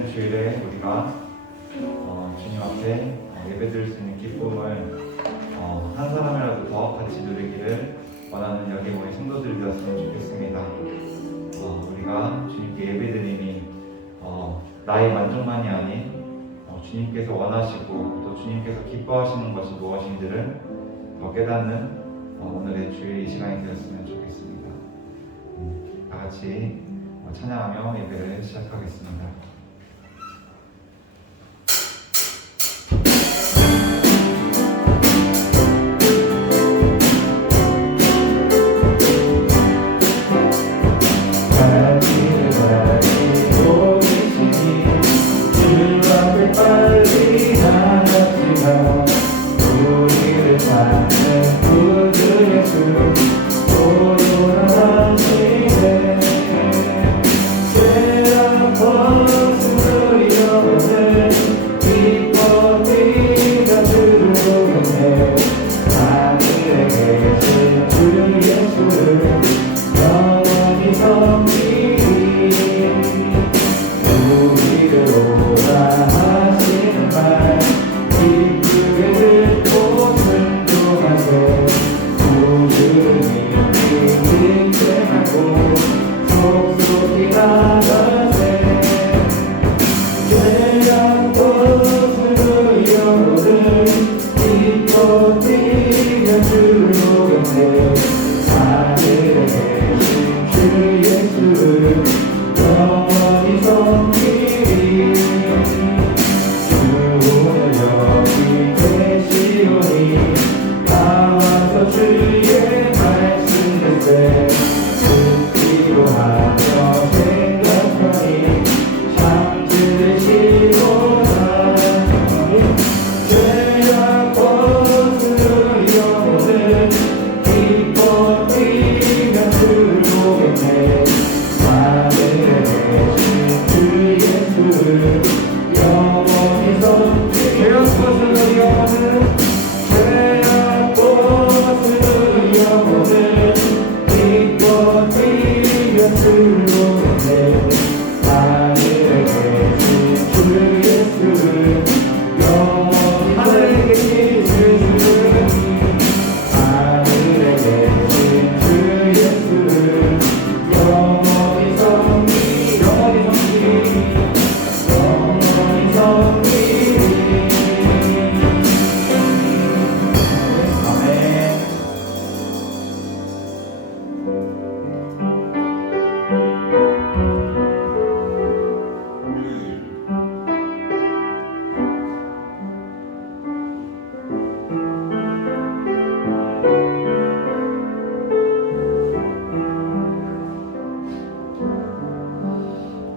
있는 주일에 우리가 주님 앞에 예배드릴 수 있는 기쁨을 한 사람이라도 더 같이 누리기를 원하는 여기 모인 성도들이 되었으면 좋겠습니다. 우리가 주님께 예배드리니 나의 만족만이 아닌 주님께서 원하시고 또 주님께서 기뻐하시는 것이 무엇인지를 더 깨닫는 오늘의 주일 이 시간이 되었으면 좋겠습니다. 다 같이 찬양하며 예배를 시작하겠습니다.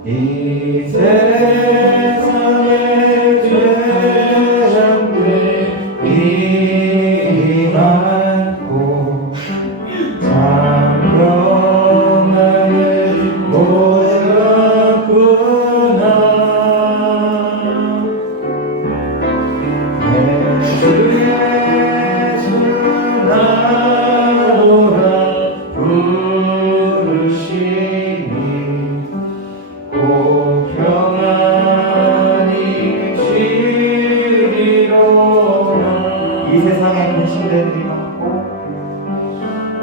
이 세상의 죄악들이 많고 장명하는 몰랐구나. 내 주 예수 나오라 부르시니 평안이 주리로라. 이 세상에 근심되는 일이 많고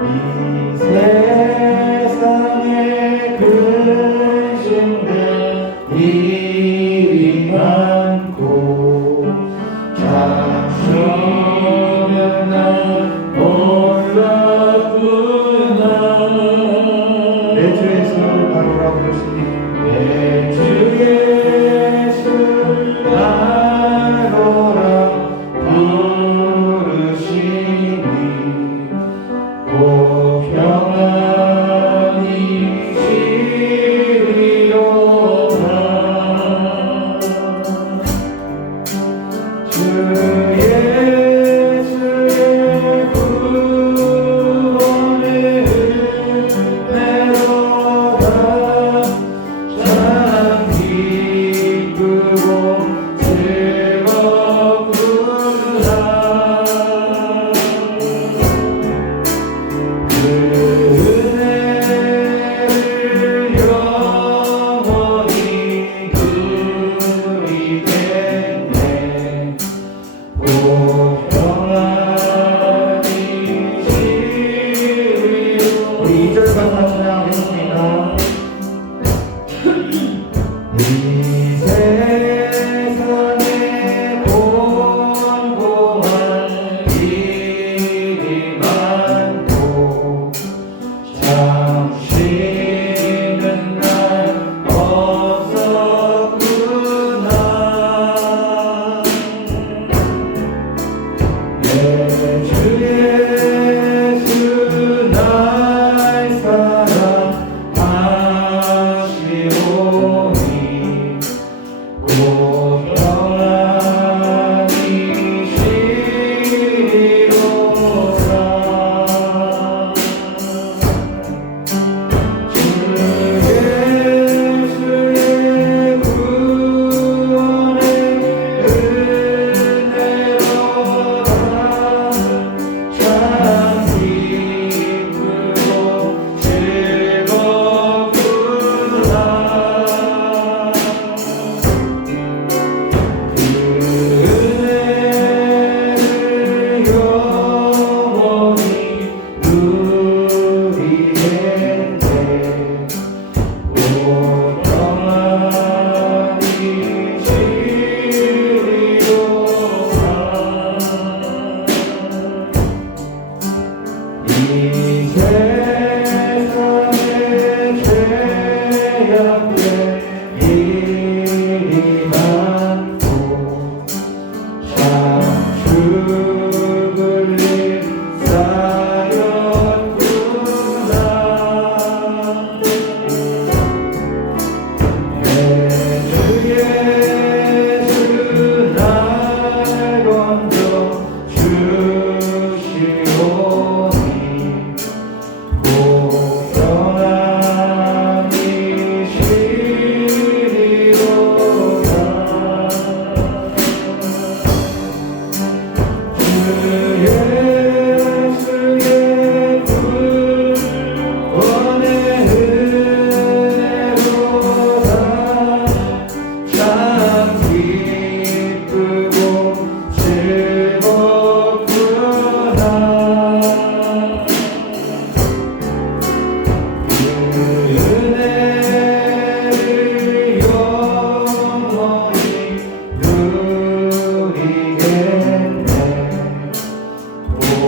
이 세상에 근심된 일이 많고 잠시면 난 몰랐구나. 내 주 예수를 바로라 부르시니 내 주 예수 나로라 부르시니 오 평안이 주리로다. 세상에 곤고한 일이 많고 참 쉬는 날 없었구나. 내 주 예수 날 사랑하시오니 곧 평안히 쉬리로다. 주 예수의 구원의 은혜로다. 참 기쁘고 즐겁구나. 그 은혜를 영원히 누리겠네. 오 평안히 쉬리로다. 이 세상에 죄악된 일이 많고 참 죽을 일 쌓였구나. 내 주 예수 날 건져 주시오니 곧 평안히 쉬리로다. 주 예수의 구원의 은혜로다. 참 기쁘고 즐겁구나. 그 은혜를 영원히 누리겠네. 오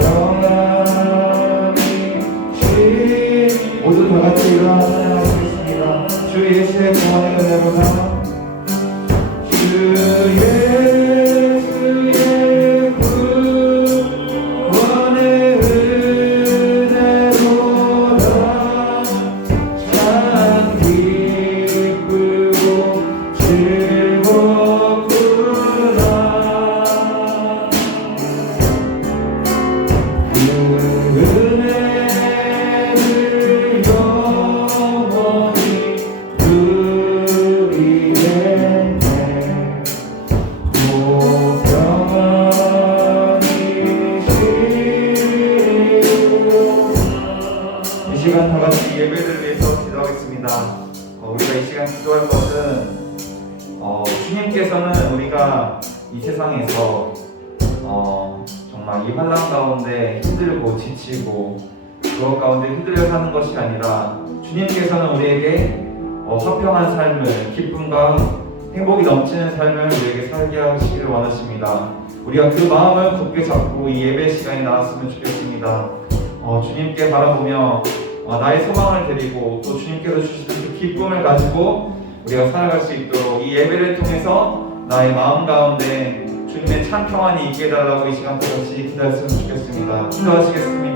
평안히 모두 다 같이 일어나 찬양하겠습니다. 주 예수의 구원의 은혜로다. 주 예수의 구원의 은혜로다. 참 기쁘고 즐겁구나. 그 은혜를 영원히 누리겠네. 오 평안히 쉬리로다. 이 시간 다 같이 예배를 위해서 기도하겠습니다. 우리가 이 시간 기도할 것은 주님께서는 우리가 이 세상에서 정말 이 환난 가운데 힘들고 지치고 그것 가운데 흔들려 사는 것이 아니라 주님께서는 우리에게 화평한 삶을, 기쁨과 행복이 넘치는 삶을 우리에게 살게 하시기를 원하십니다. 우리가 그 마음을 굳게 잡고 이 예배 시간에 나왔으면 좋겠습니다. 주님께 바라보며 나의 소망을 드리고 또 주님께서 주시는 그 기쁨을 가지고 우리가 살아갈 수 있도록 이 예배를 통해서 나의 마음 가운데 주님의 참 평안이 있게 해달라고 이 시간 같이 기도했으면 좋겠습니다. 기도하시겠습니다.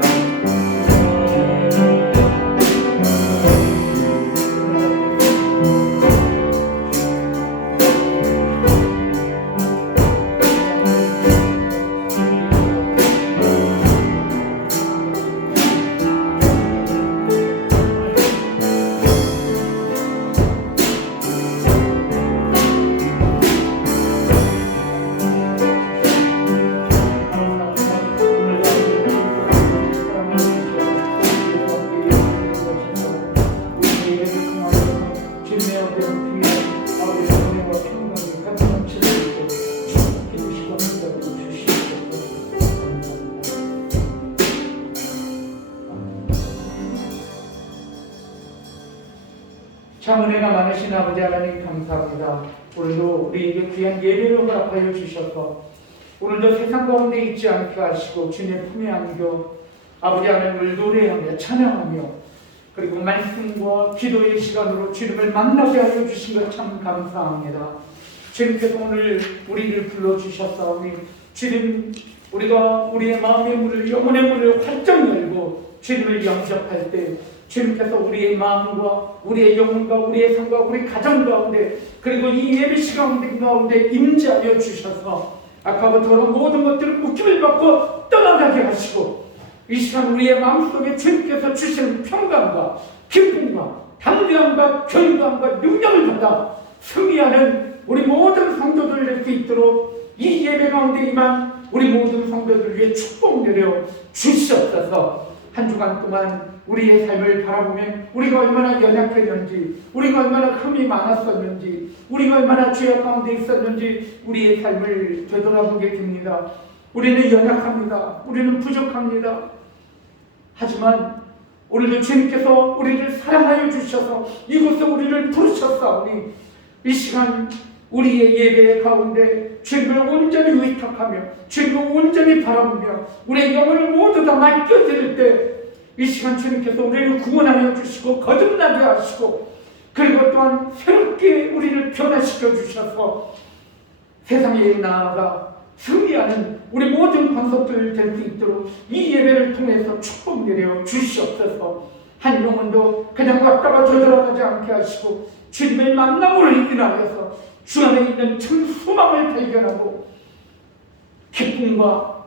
참 은혜가 많으신 아버지 하나님 감사합니다. 오늘도 우리에게 귀한 예배를 허락하여 주셔서 오늘도 세상 가운데 있지 않게 하시고 주님의 품에 안겨 아버지 하나님을 노래하며 찬양하며 그리고 말씀과 기도의 시간으로 주님을 만나게 하여 주신 것 참 감사합니다. 주님께서 오늘 우리를 불러주셨사오니 주님, 우리가 우리의 마음의 문을, 영혼의 문을 활짝 열고 주님을 영접할 때 주님께서 우리의 마음과 우리의 영혼과 우리의 삶과 우리 가정 가운데 그리고 이 예배 시간 가운데 임재하여 주셔서 아까부터 모든 것들을 묶임을 받고 떠나가게 하시고 이 시간 우리의 마음속에 주님께서 주시는 평강과 기쁨과 담대함과 견고함과 능력을 받아 승리하는 우리 모든 성도들 될 수 있도록 이 예배 가운데 임한 우리 모든 성도들 위해 축복 내려 주시옵소서. 한 주간 동안 우리의 삶을 바라보면 우리가 얼마나 연약했는지, 우리가 얼마나 흠이 많았었는지, 우리가 얼마나 죄악 가운데 있었는지 우리의 삶을 되돌아보게 됩니다. 우리는 연약합니다. 우리는 부족합니다. 하지만 오늘도 주님께서 우리를 사랑하여 주셔서 이곳에 우리를 부르셨사오니 이 시간 우리의 예배 가운데 주님을 온전히 의탁하며 주님을 온전히 바라보며 우리의 영혼을 모두 다 맡겨드릴 때 이 시간 주님께서 우리를 구원하여 주시고 거듭나게 하시고 그리고 또한 새롭게 우리를 변화시켜 주셔서 세상에 나아가 승리하는 우리 모든 권속들 될 수 있도록 이 예배를 통해서 축복 내려 주시옵소서. 한 영혼도 그냥 왔다가 되돌아가지 않게 하시고 주님의 만남으로 인하여서 주 안에 있는 참 소망을 발견하고 기쁨과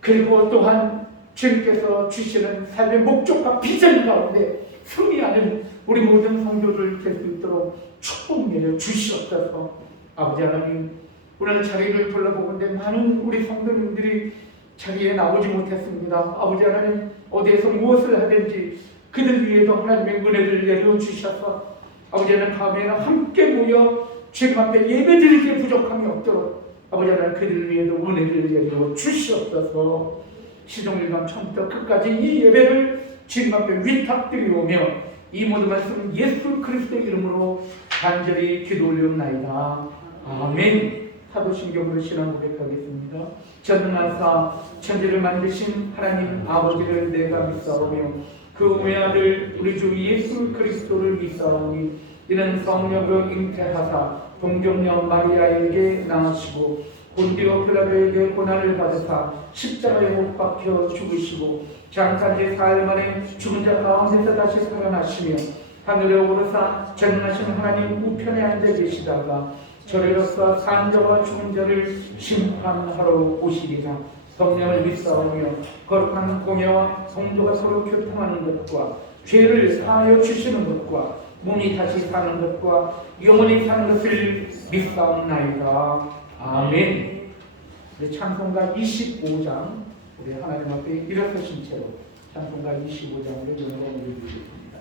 그리고 또한 주님께서 주시는 삶의 목적과 비전 가운데 승리하는 우리 모든 성도들 될 수 있도록 축복 내려 주시옵소서. 아버지 하나님, 오늘 자리를 둘러보건대 많은 우리 성도님들이 자리에 나오지 못했습니다. 아버지 하나님, 어디에서 무엇을 하든지 그들 위에도 하나님의 은혜를 내려주셔서 아버지 하나님 다음에는 함께 모여 주님 앞에 예배드리기에 부족함이 없도록 아버지 하나님 그들 위에도 은혜를 내려주시옵소서. 시종일관 처음부터 끝까지 이 예배를 주님 앞에 위탁드리오며 이 모든 말씀 예수 그리스도의 이름으로 간절히 기도 올리옵나이다. 아멘. 사도신경으로 신앙 고백하겠습니다. 전능하사 천지를 만드신 하나님 아버지를 내가 믿사오며 그 외아들 우리 주 예수 그리스도를 믿사오니 이는 성령으로 잉태하사 동정녀 마리아에게 낳으시고 본디오 필라도에게 고난을 받으사 십자가에 못 박혀 죽으시고 장사지 사흘 만에 죽은 자 가운데서 다시 살아나시며 하늘에 오르사 전능하신 하나님 우편에 앉아 계시다가 저리로서 산 자와 죽은 자를 심판하러 오시리라. 성령을 믿사오며 거룩한 공예와 성도가 서로 교통하는 것과 죄를 사하여 주시는 것과 몸이 다시 사는 것과 영원히 사는 것을 믿사옵나이다. 아멘. 우리 찬송가 25장 우리 하나님 앞에 일어서신 채로 찬송가 25장을 읽어드리겠습니다.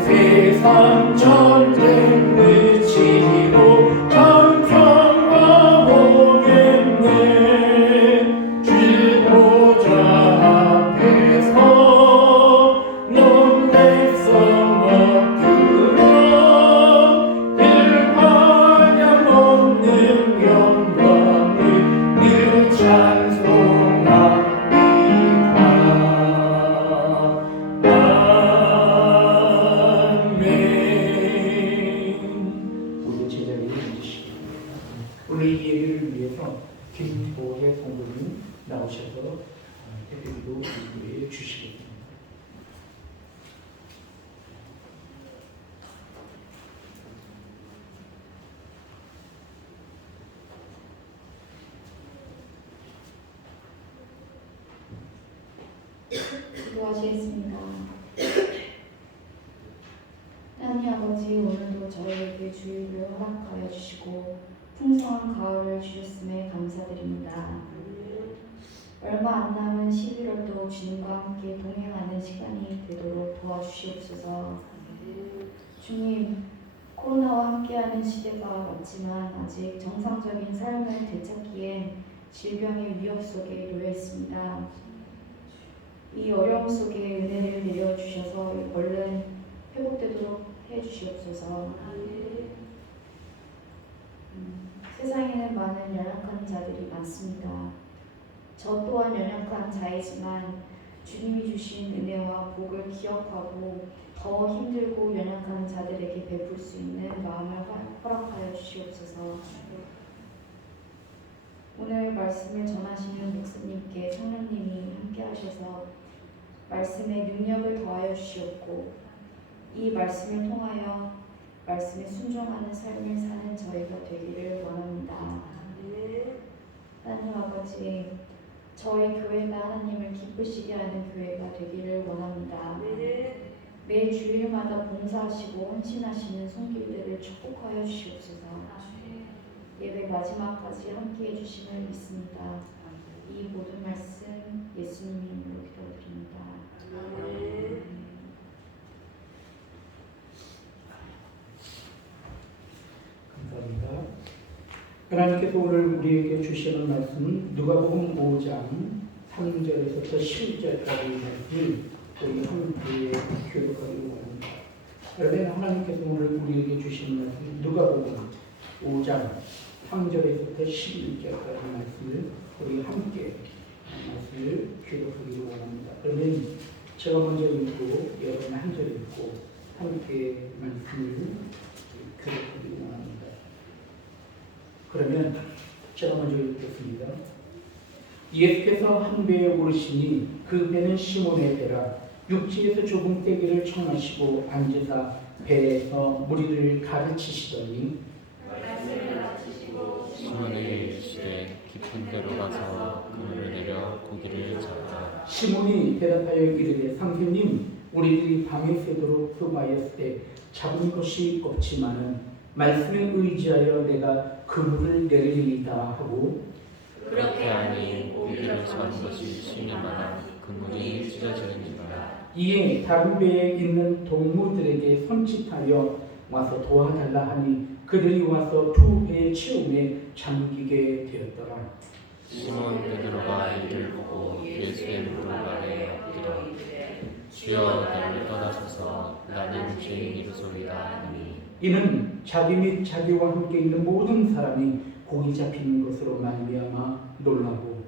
세상 전쟁 제자리에 앉으시기 바랍니다. 오늘 이 예배를 위해서 김보혜 성도님 나오셔서 예배도 준비해 주시겠습니다. 기도하시겠습니다. 하나님 아버지, 오늘도 저희에게 주일을 허락하여 주시고 풍성한 가을을 주셨음에 감사드립니다. 얼마 안 남은 11월도 주님과 함께 동행하는 시간이 되도록 도와주시옵소서. 주님, 코로나와 함께하는 시대가 왔지만 아직 정상적인 삶을 되찾기엔 질병의 위협 속에 놓여 있습니다. 이 어려움 속에 은혜를 내려주셔서 얼른 회복되도록 해주시옵소서. 세상에는 많은 연약한 자들이 많습니다. 저 또한 연약한 자이지만 주님이 주신 은혜와 복을 기억하고 더 힘들고 연약한 자들에게 베풀 수 있는 마음을 허락하여 주시옵소서. 오늘 말씀을 전하시는 목사님께 성령님이 함께 하셔서 말씀에 능력을 더하여 주시옵고 이 말씀을 통하여 말씀에 순종하는 삶을 사는 저희가 되기를 원합니다. 하나님 아버지, 저희 교회가 하나님을 기쁘시게 하는 교회가 되기를 원합니다. 매 주일마다 봉사하시고 헌신하시는 손길들을 축복하여 주시옵소서. 예배 마지막까지 함께해 주심을 믿습니다. 이 모든 말씀 예수님 이름으로 기도드립니다. 감사합니다. 하나님께서 오늘 우리에게 주시는 말씀은 누가복음 5장 3절에서부터 11절까지 말씀을 우리 함께 교독하기로 합니다. 여러분, 하나님께서 오늘 우리에게 주시는 말씀 누가복음 5장 3절에서부터 11절까지 말씀을 우리 함께 말씀을 교독하기로 원합니다. 그러면 제가 먼저 읽고 여러분 한 절 읽고 함께 말씀을 교독하기로 원합니다. 그러면 제가 먼저 읽겠습니다. 예수께서 한 배에 오르시니 그 배는 시몬의 배라. 육지에서 조금 떼기를 청하시고 앉으사 배에서 무리를 가르치시더니 시몬에게 이르시되 깊은 데로 가서 그물을 내려 고기를 잡으라. 시몬이 대답하여 이르되 선생님, 우리들이 밤에 새도록 수고하였을 때 잡은 것이 없지만은 말씀에 의지하여 내가 그물을 내리리이다 하고 그렇게 하니 고기를 잡은 것이 심히 많아 그물이 찢어지는지라. 이에 다른 배에 있는 동무들에게 손짓하여 와서 도와달라 하니 그들이 와서 두 배의 체험에 잠기게 되었더라. 시몬 베드로가 이를 보고 예수의 무릎 아래에 엎드려 주여 나를 떠나소서 나는 죄인이로소이다 하니 이는 자기 및 자기와 함께 있는 모든 사람이 고기 잡히는 것으로 말미암아 놀라고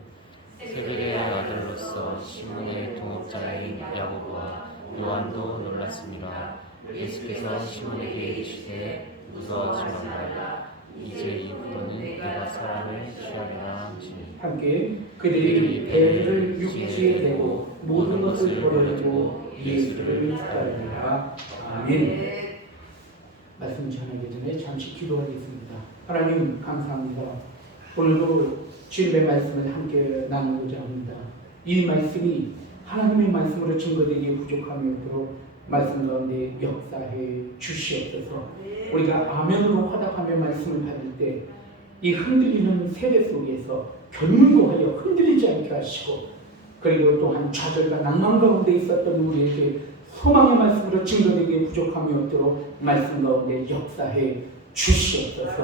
세베대의 아들로서 시몬의 동업자인 야고보와 요한도 놀랐습니다. 예수께서 시몬에게 이르시되 무서워하지 말라. 이제 이후로는 내가 사람을 취하리라 하시니 함께 그들이 배를 육지에 대고 모든 것을 버려두고 예수를 따르니라. 아멘. 말씀 전하기 전에 잠시 기도하겠습니다. 하나님 감사합니다. 오늘도 주님의 말씀을 함께 나누고자 합니다. 이 말씀이 하나님의 말씀으로 증거되기 부족함이 없도록 말씀 가운데 역사해 주시옵소서. 우리가 아멘으로 화답하며 말씀을 받을 때 이 흔들리는 세대 속에서 견고하여 흔들리지 않게 하시고 그리고 또한 좌절과 낭만 가운데 있었던 우리에게 소망의 말씀으로 증거되기에 부족함이 없도록 말씀 가운데 역사해 주시옵소서.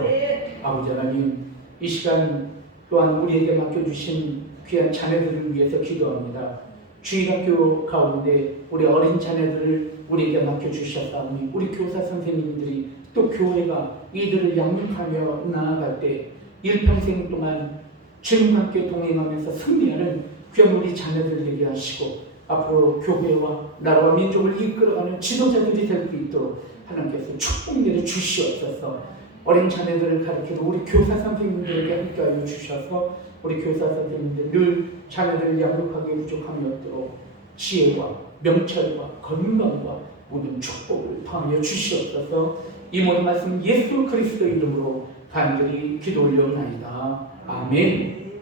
아버지 하나님, 이 시간 또한 우리에게 맡겨주신 귀한 자녀들을 위해서 기도합니다. 주일학교 가운데 우리 어린 자녀들을 우리에게 맡겨주셨사오니 우리 교사 선생님들이 또 교회가 이들을 양육하며 나아갈 때 일평생 동안 주님과 함께 동행하면서 승리하는 귀한 우리 자녀들 되게 하시고 앞으로 교회와 나라와 민족을 이끌어가는 지도자들이 될 수 있도록 하나님께서 축복 내려 주시옵소서. 어린 자녀들을 가르치는 우리 교사 선생님들에게 함께하여 주셔서 우리 교사 선생님들 늘 자녀들을 양육하기에 부족함이 없도록 지혜와 명철과 건강과 모든 축복을 더하여 주시옵소서. 이 모든 말씀 예수 그리스도 이름으로 간절히 기도 올려옵나이다. 아멘.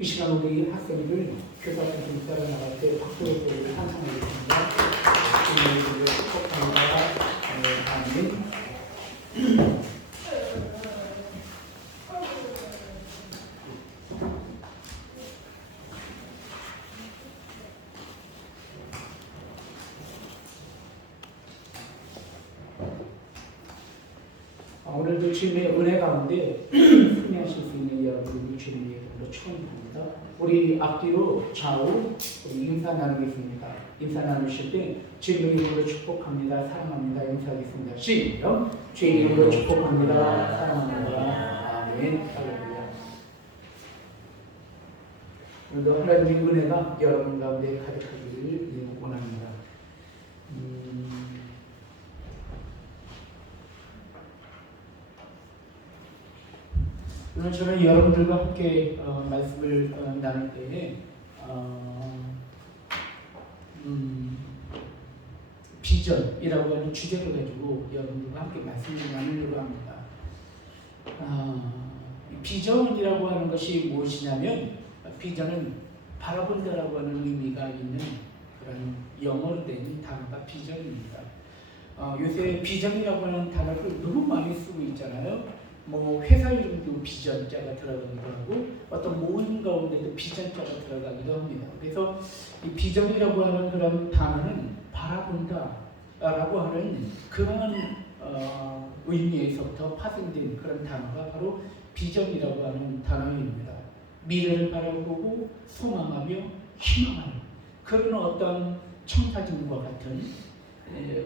이 시간 우리 학생들 교사 선생님 따라 나갈 때 박수로 소리를 찬송하겠습니다. 주님의 축복합니다. 아멘. 오늘도 주님의 은혜 가운데 승리하실 수 있는 여러분이 주님의 이름으로 축원합니다. 우리 앞뒤로 좌우 우리 인사 나누겠습니다. 인사 나누실 때 주님의 이름으로 축복합니다. 사랑합니다. 인사하겠습니다. 시작. 주의 이름으로 축복합니다. 사랑합니다. 아멘. 할렐루야. 오늘도 하나님의 은혜가 여러분 가운데 가득하기를 원합니다. 오늘 저는 여러분들과 함께 말씀을 나눌 때에 비전이라고 하는 주제를 가지고 여러분들과 함께 말씀을 나누려고 합니다. 비전이라고 하는 것이 무엇이냐면 비전은 바라본다라고 하는 의미가 있는 그런 영어로 된 단어가 비전입니다. 요새 비전이라고 하는 단어를 너무 많이 쓰고 있잖아요. 뭐 회사 이름도 비전자가 들어가기도 하고 어떤 모임 가운데도 비전자가 들어가기도 합니다. 그래서 이 비전이라고 하는 그런 단어는 바라본다라고 하는 그런 의미에서부터 파생된 그런 단어가 바로 비전이라고 하는 단어입니다. 미래를 바라보고 소망하며 희망하는 그런 어떤 청사진과 같은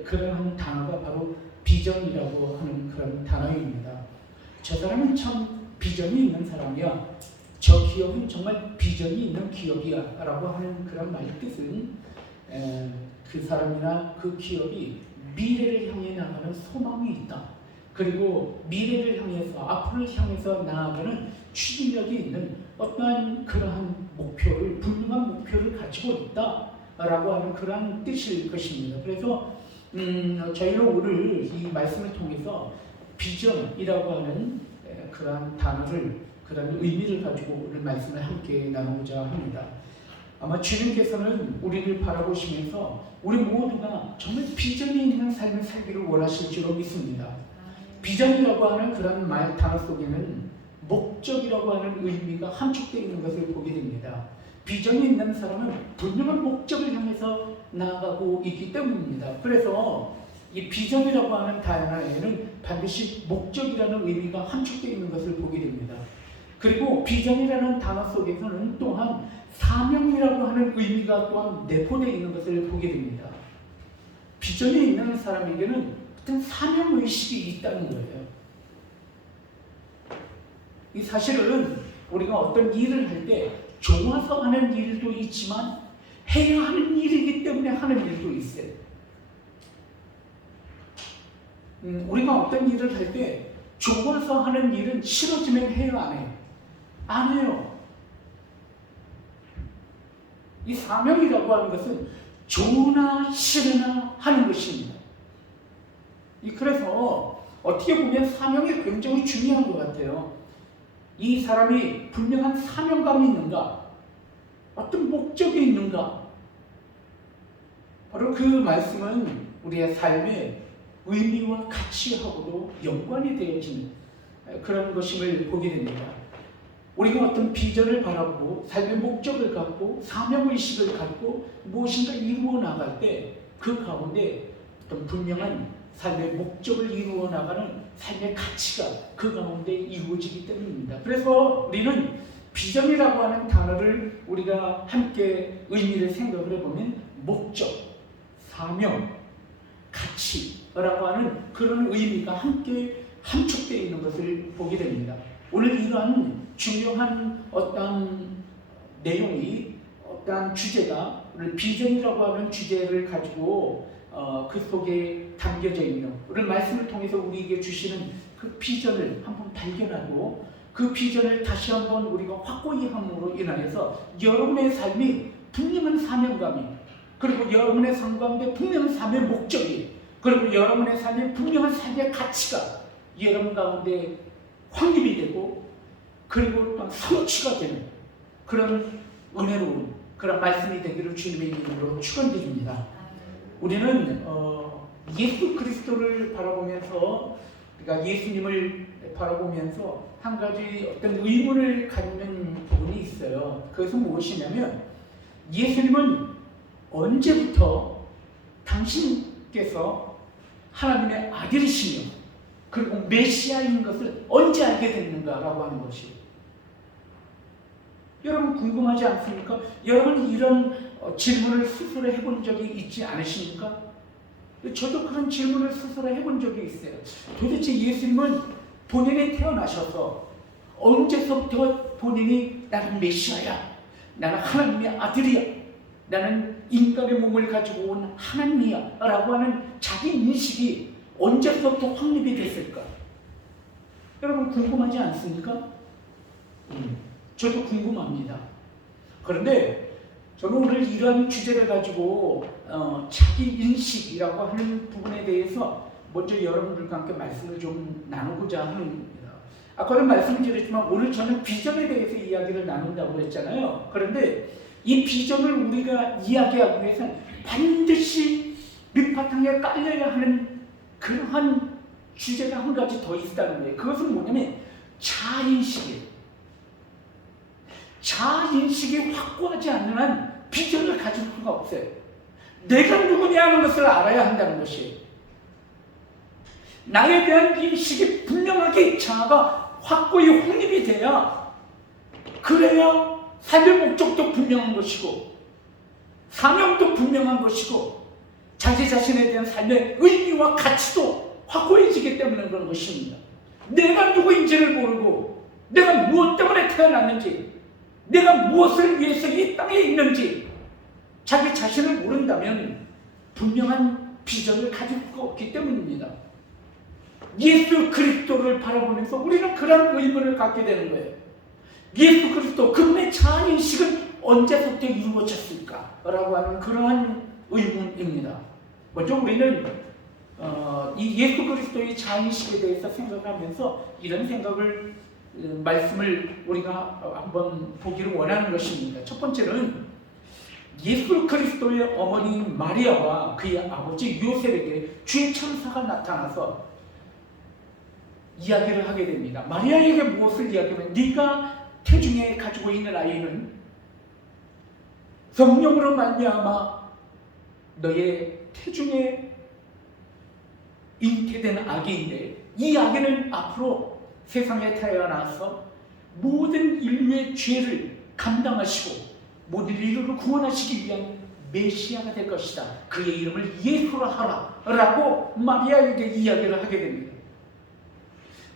그러한 단어가 바로 비전이라고 하는 그런 단어입니다. 저 사람은 참 비전이 있는 사람이야. 저 기업은 정말 비전이 있는 기업이야 라고 하는 그런 말 뜻은 그 사람이나 그 기업이 미래를 향해 나가는 소망이 있다. 그리고 미래를 향해서 앞으로 향해서 나아가는 추진력이 있는 어떠한 그러한 목표를 분명한 목표를 가지고 있다 라고 하는 그런 뜻일 것입니다. 그래서 저희는 오늘 이 말씀을 통해서 비전이라고 하는 그러한 단어를 그런 의미를 가지고 오늘 말씀을 함께 나누고자 합니다. 아마 주님께서는 우리를 바라보시면서 우리 모두가 정말 비전이 있는 삶을 살기를 원하실 줄로 믿습니다. 비전이라고 하는 그런 말 단어 속에는 목적이라고 하는 의미가 함축되어 있는 것을 보게 됩니다. 비전이 있는 사람은 분명한 목적을 향해서 나아가고 있기 때문입니다. 그래서 이 비전이라고 하는 단어에는 반드시 목적이라는 의미가 함축되어 있는 것을 보게 됩니다. 그리고 비전이라는 단어 속에서는 또한 사명이라고 하는 의미가 또한 내포되어 있는 것을 보게 됩니다. 비전이 있는 사람에게는 어떤 사명의식이 있다는 거예요. 이 사실은 우리가 어떤 일을 할 때 좋아서 하는 일도 있지만 해야 하는 일이기 때문에 하는 일도 있어요. 우리가 어떤 일을 할 때 좋아서 하는 일은 싫어지면 해요, 안 해요? 안 해요. 이 사명이라고 하는 것은 좋으나 싫으나 하는 것입니다. 그래서 어떻게 보면 사명이 굉장히 중요한 것 같아요. 이 사람이 분명한 사명감이 있는가? 어떤 목적이 있는가? 바로 그 말씀은 우리의 삶의 의미와 가치하고도 연관이 되어지는 그런 것임을 보게 됩니다. 우리가 어떤 비전을 바라보고 삶의 목적을 갖고 사명의식을 갖고 무엇인가 이루어 나갈 때 그 가운데 어떤 분명한 삶의 목적을 이루어 나가는 삶의 가치가 그 가운데 이루어지기 때문입니다. 그래서 우리는 비전이라고 하는 단어를 우리가 함께 의미를 생각을 해보면 목적, 사명, 가치라고 하는 그런 의미가 함께 함축되어 있는 것을 보게 됩니다. 오늘 이러한 중요한 어떤 내용이 어떤 주제가 오늘 비전이라고 하는 주제를 가지고 그 속에 담겨져 있는 오늘 말씀을 통해서 우리에게 주시는 그 비전을 한번 발견하고 그 비전을 다시 한번 우리가 확고히 함으로 인하여서 여러분의 삶이 분명한 사명감이, 그리고 여러분의 삶 가운데 분명한 삶의 목적이, 그리고 여러분의 삶에 분명한 삶의 가치가 여러분 가운데 확립이 되고, 그리고 또한 성취가 되는 그런 은혜로운 그런 말씀이 되기를 주님의 이름으로 축원드립니다. 우리는 예수 그리스도를 바라보면서, 그러니까 예수님을 바라보면서 한 가지 어떤 의문을 갖는 부분이 있어요. 그것은 무엇이냐면, 예수님은 언제부터 당신께서 하나님의 아들이시며 그리고 메시아인 것을 언제 알게 됐는가라고 하는 것이, 여러분 궁금하지 않습니까? 여러분 이런 질문을 스스로 해본 적이 있지 않으십니까? 저도 그런 질문을 스스로 해본 적이 있어요. 도대체 예수님은 본인이 태어나셔서 언제서부터 본인이 나는 메시아야, 나는 하나님의 아들이야, 나는 인간의 몸을 가지고 온 하나님이야 라고 하는 자기 인식이 언제서부터 확립이 됐을까? 여러분 궁금하지 않습니까? 저도 궁금합니다. 그런데 저는 오늘 이런 주제를 가지고 자기 인식이라고 하는 부분에 대해서 먼저 여러분들과 함께 말씀을 좀 나누고자 하는 겁니다. 아까도 말씀드렸지만 오늘 저는 비전에 대해서 이야기를 나눈다고 했잖아요. 그런데 이 비전을 우리가 이야기하기 위해서는 반드시 밑바탕에 깔려야 하는 그러한 주제가 한 가지 더 있다는 거예요. 그것은 뭐냐면 자아인식이에요. 자아인식이 확고하지 않는 한 비전을 가질 수가 없어요. 내가 누구냐 하는 것을 알아야 한다는 것이에요. 나에 대한 인식이 분명하게 자아가 확고히 확립이 돼야, 그래야 삶의 목적도 분명한 것이고 사명도 분명한 것이고 자기 자신에 대한 삶의 의미와 가치도 확고해지기 때문에 그런 것입니다. 내가 누구인지를 모르고 내가 무엇 때문에 태어났는지, 내가 무엇을 위해서 이 땅에 있는지 자기 자신을 모른다면 분명한 비전을 가질 수가 없기 때문입니다. 예수 그리스도를 바라보면서 우리는 그런 의문을 갖게 되는 거예요. 예수 그리스도, 그분의 자아인식은 언제부터 이루어졌을까? 라고 하는 그러한 의문입니다. 먼저 우리는 이 예수 그리스도의 자아인식에 대해서 생각하면서 이런 생각을, 말씀을 우리가 한번 보기를 원하는 것입니다. 첫 번째는 예수 그리스도의 어머니 마리아와 그의 아버지 요셉에게 주의 천사가 나타나서 이야기를 하게 됩니다. 마리아에게 무엇을 이야기하면, 네가 태중에 가지고 있는 아이는 성령으로 말미암아 너의 태중에 잉태된 아기인데, 이 아기는 앞으로 세상에 태어나서 모든 인류의 죄를 감당하시고 모든 인류를 구원하시기 위한 메시아가 될 것이다. 그의 이름을 예수라 하라 라고 마리아에게 이야기를 하게 됩니다.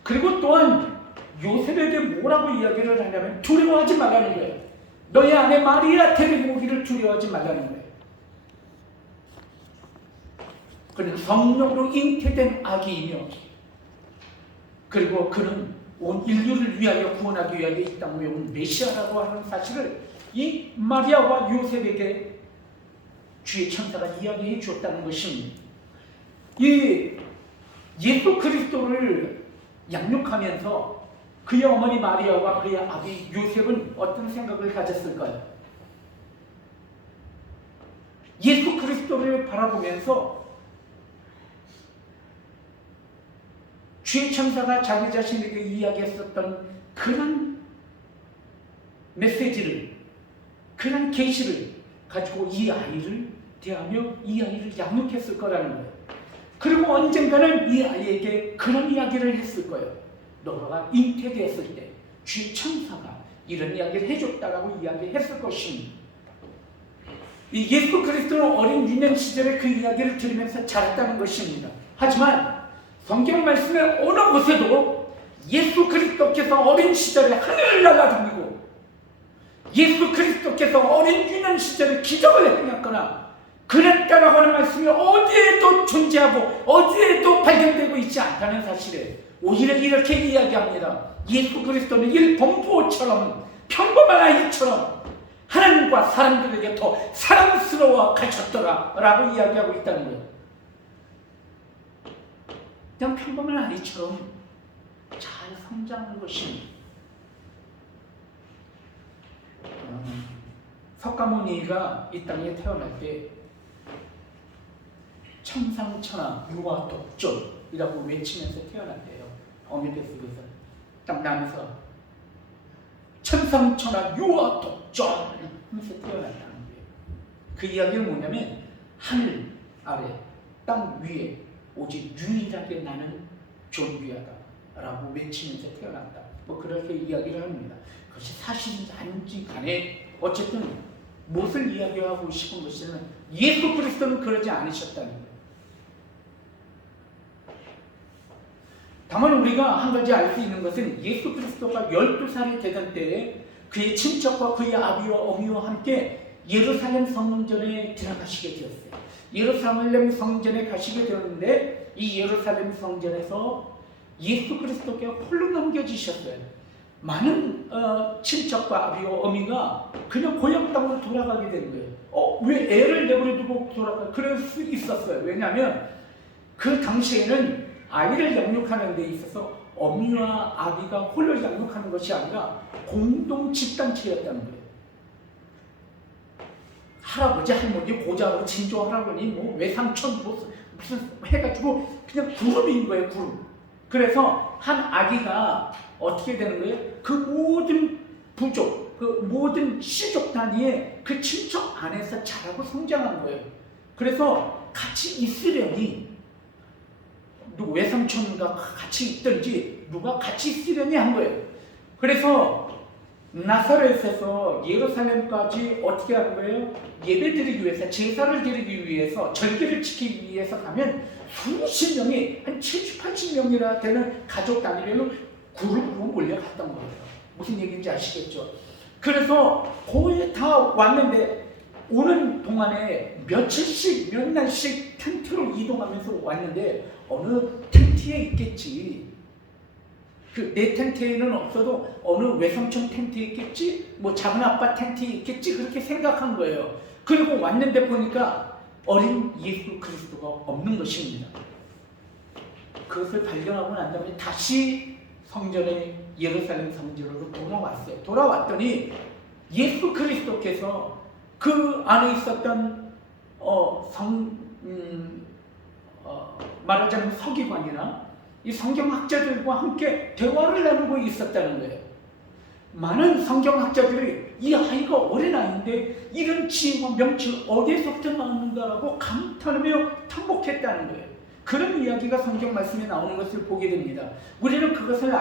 그리고 또한 요셉에게 뭐라고 이야기를 하냐면 두려워하지 말라는 거예요. 너의 아내 마리아 데리고 오기를 두려워하지 말라는 거예요. 그는 성령으로 잉태된 아기이며, 그리고 그는 온 인류를 위하여 구원하기 위하여 이 땅에 온 메시아라고 하는 사실을 이 마리아와 요셉에게 주의 천사가 이야기해 주었다는 것입니다. 이 예수 그리스도를 양육하면서 그의 어머니 마리아와 그의 아비 요셉은 어떤 생각을 가졌을까요? 예수 그리스도를 바라보면서 주의 천사가 자기 자신에게 이야기했었던 그런 메시지를, 그런 계시를 가지고 이 아이를 대하며 이 아이를 양육했을 거라는 거예요. 그리고 언젠가는 이 아이에게 그런 이야기를 했을 거예요. 너가 잉태되었을 때 주의 천사가 이런 이야기를 해줬다라고 이야기했을 것입니다. 이 예수 그리스도는 어린 유년 시절에 그 이야기를 들으면서 자랐다는 것입니다. 하지만 성경 말씀의 어느 곳에도 예수 그리스도께서 어린 시절에 하늘을 날아다니고 예수 그리스도께서 어린 유년 시절에 기적을 행했거나 그랬다라고 하는 말씀이 어디에도 존재하고 어디에도 발견되고 있지 않다는 사실에 오히려 이렇게 이야기합니다. 예수 그리스도는 일본부처럼 평범한 아이처럼 하나님과 사람들에게 더 사랑스러워 가셨더라 라고 이야기하고 있다는 거예요. 그냥 평범한 아이처럼 잘 성장하는 것이 석가모니가 이 땅에 태어날 때 천상천하 유아 독존이라고 외치면서 태어났대요. 어미배 속에서 딱 나면서 천상천하 유아 독존 하면서 태어났다는 거예요. 그 이야기는 뭐냐면 하늘 아래 땅 위에 오직 유일하게 나는 존귀하다 라고 외치면서 태어났다. 뭐 그렇게 이야기를 합니다. 그것이 사실인지 아닌지 간에 어쨌든 무엇을 이야기하고 싶은 것이는 예수 그리스도는 그러지 않으셨다는 거예요. 다만 우리가 한 가지 알 수 있는 것은 예수 그리스도가 12살이 되던 때에 그의 친척과 그의 아비와 어미와 함께 예루살렘 성전에 들어가시게 되었어요. 예루살렘 성전에 가시게 되었는데 이 예루살렘 성전에서 예수 그리스도께 홀로 넘겨지셨어요. 많은 친척과 아비와 어미가 그냥 고향 땅으로 돌아가게 된 거예요. 왜 애를 내버려두고 돌아가? 그럴 수 있었어요. 왜냐하면 그 당시에는 아이를 양육하는 데 있어서 어미와 아비가 홀로 양육하는 것이 아니라 공동 집단체였다는 거예요. 할아버지, 할머니, 고자로 친조 할아버니, 뭐 외삼촌 무슨 해가지고 그냥 그룹인 거예요, 그룹. 그래서 한 아기가 어떻게 되는 거예요? 그 모든 부족, 그 모든 씨족 단위에 그 친척 안에서 자라고 성장한 거예요. 그래서 같이 있으려니 누구 외삼촌과 같이 있든지 누가 같이 있으려니 한 거예요. 그래서 나사렛에서 예루살렘까지 어떻게 하는 거예요? 예배드리기 위해서, 제사를 드리기 위해서, 절기를 지키기 위해서 가면 수십 명이, 한 70, 80명이나 되는 가족 단위로 그룹으로 몰려갔던 거예요. 무슨 얘기인지 아시겠죠? 그래서 거의 다 왔는데 오는 동안에 며칠씩, 몇 날씩 텐트로 이동하면서 왔는데 어느 텐트에 있겠지. 내 텐트에는 없어도 어느 외삼촌 텐트에 있겠지, 뭐 작은 아빠 텐트에 있겠지, 그렇게 생각한 거예요. 그리고 왔는데 보니까 어린 예수 그리스도가 없는 것입니다. 그것을 발견하고 난 다음에 다시 성전에 예루살렘 성전으로 돌아왔어요. 돌아왔더니 예수 그리스도께서 그 안에 있었던 말하자면 서기관이나 이 성경학자들과 함께 대화를 나누고 있었다는 거예요. 많은 성경학자들이 이 아이가 어린아이인데 이런 지혜와 명철 어디에서부터 나왔는가라고 감탄하며 탐복했다는 거예요. 그런 이야기가 성경 말씀에 나오는 것을 보게 됩니다. 우리는 그것을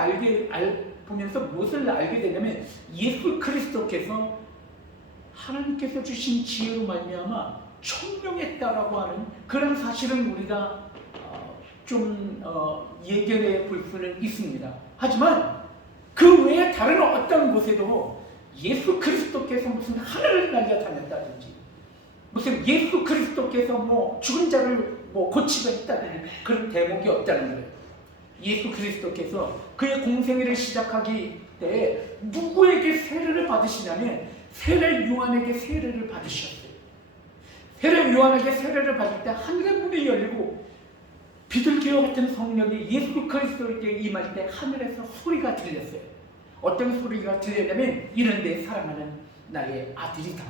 보면서 무엇을 알게 되냐면 예수 그리스도께서 하나님께서 주신 지혜로 말미암아 총명했다라고 하는 그런 사실은 우리가 예견해 볼 수는 있습니다. 하지만 그 외에 다른 어떤 곳에도 예수 그리스도께서 무슨 하늘을 날려다녔다든지 무슨 예수 그리스도께서 뭐 죽은 자를 뭐 고치겠다는 그런 대목이 없다는 거예요. 예수 그리스도께서 그의 공생애를 시작하기 때 누구에게 세례를 받으시냐면 세례 요한에게 세례를 받으셨어요. 세례 요한에게 세례를 받을 때 하늘의 문이 열리고 비둘기와 같은 성령이 예수 그리스도에게 임할 때 하늘에서 소리가 들렸어요. 어떤 소리가 들렸냐면 이는 내 사랑하는 나의 아들이다.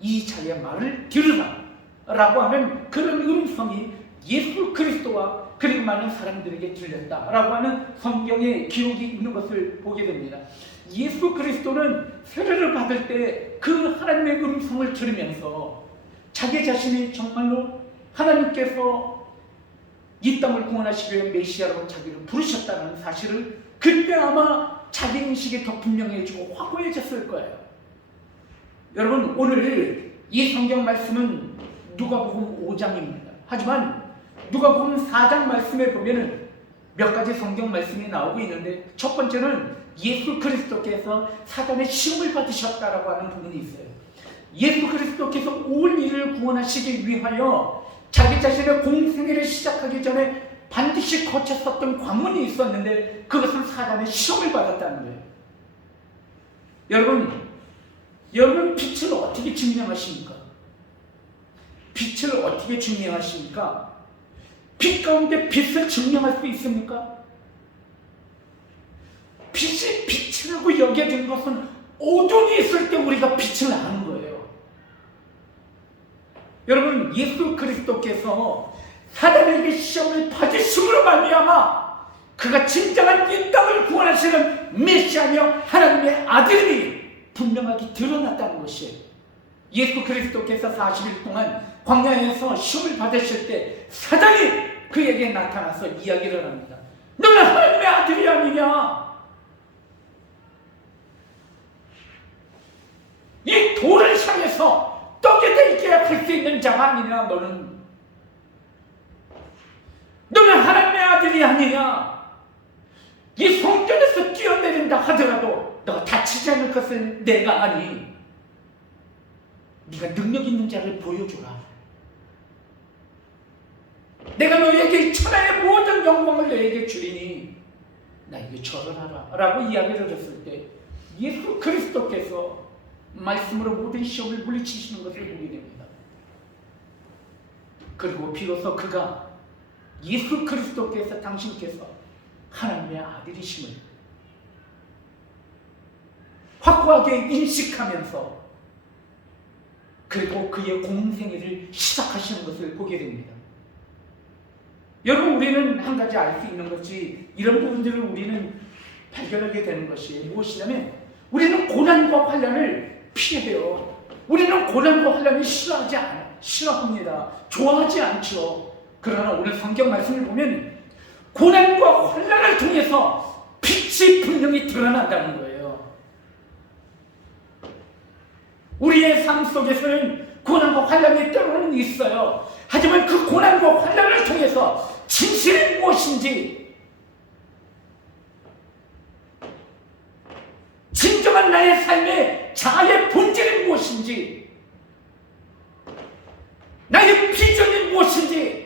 이 자의 말을 들으라 라고 하는 그런 음성이 예수 그리스도와 그리고 많은 사람들에게 들렸다라고 하는 성경의 기록이 있는 것을 보게 됩니다. 예수 그리스도는 세례를 받을 때 그 하나님의 음성을 들으면서 자기 자신이 정말로 하나님께서 이 땅을 구원하시기 위해 메시아로 자기를 부르셨다는 사실을 그때 아마 자기 인식이 더 분명해지고 확고해졌을 거예요. 여러분, 오늘 이 성경 말씀은 누가복음 5장입니다. 하지만 누가복음 4장 말씀에 보면은 몇 가지 성경 말씀이 나오고 있는데 첫 번째는 예수 그리스도께서 사단의 시험을 받으셨다라고 하는 부분이 있어요. 예수 그리스도께서 온 일을 구원하시기 위하여 자기 자신의 공생애를 시작하기 전에 반드시 거쳤었던 관문이 있었는데 그것은 사단의 시험을 받았다는 거예요. 여러분 빛을 어떻게 증명하십니까? 빛을 어떻게 증명하십니까? 빛 가운데 빛을 증명할 수 있습니까? 빛이 빛이라고 여겨진 것은 어둠이 있을 때 우리가 빛을 아는 거예요. 여러분, 예수 그리스도께서 사단에게 시험을 받으심으로 말미암아 그가 진정한 이 땅을 구원하시는 메시아며 하나님의 아들이 분명하게 드러났다는 것이에요. 예수 그리스도께서 40일 동안 광야에서 시험을 받으실 때 사단이 그에게 나타나서 이야기를 합니다. 너는 하나님의 아들이 아니냐? 이 돌을 향해서 떡에 있게 할 수 있는 자가 아니냐? 너는 하나님의 아들이 아니냐? 이 성전에서 뛰어내린다 하더라도 너가 다치지 않을 것을 내가 아니. 네가 능력 있는 자를 보여주라. 내가 너에게 천하의 모든 영광을 너에게 주리니 나에게 절을 하라 라고 이야기를 했을 때 예수 그리스도께서 말씀으로 모든 시험을 물리치시는 것을 보게 됩니다. 그리고 비로소 그가 예수 그리스도께서 당신께서 하나님의 아들이심을 확고하게 인식하면서 그리고 그의 공생애를 시작하시는 것을 보게 됩니다. 여러분, 우리는 한 가지 알 수 있는 것이 이런 부분들을 우리는 발견하게 되는 것이 무엇이냐면 우리는 고난과 환난을 피해요. 우리는 고난과 환난을 싫어합니다. 좋아하지 않죠. 그러나 오늘 성경 말씀을 보면 고난과 환난을 통해서 빛이 분명히 드러난다는 거예요. 우리의 삶 속에서는 고난과 환난이 때로는 있어요. 하지만 그 고난과 환난을 통해서 진실이 무엇인지, 진정한 나의 삶의 자아의 본질이 무엇인지, 나의 비전이 무엇인지,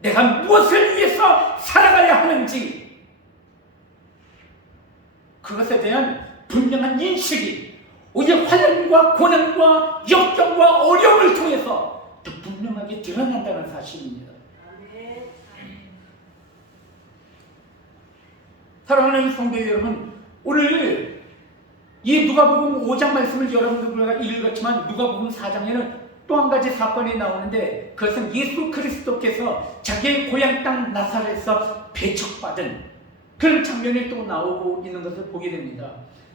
내가 무엇을 위해서 살아가야 하는지, 그것에 대한 분명한 인식이 오히려 환난과 고난과 역경과 어려움을 통해서 더 분명하게 드러난다는 사실입니다. 사랑하는 성도 여러분, 오늘 이 누가복음 5장 말씀을 여러분들과 읽었지만 누가복음 4장에는 또 한 가지 사건이 나오는데 그것은 예수 그리스도께서 자기의 고향 땅 나사렛에서 배척받은 그런 장면이 또 나오고 있는 것을 보게 됩니다.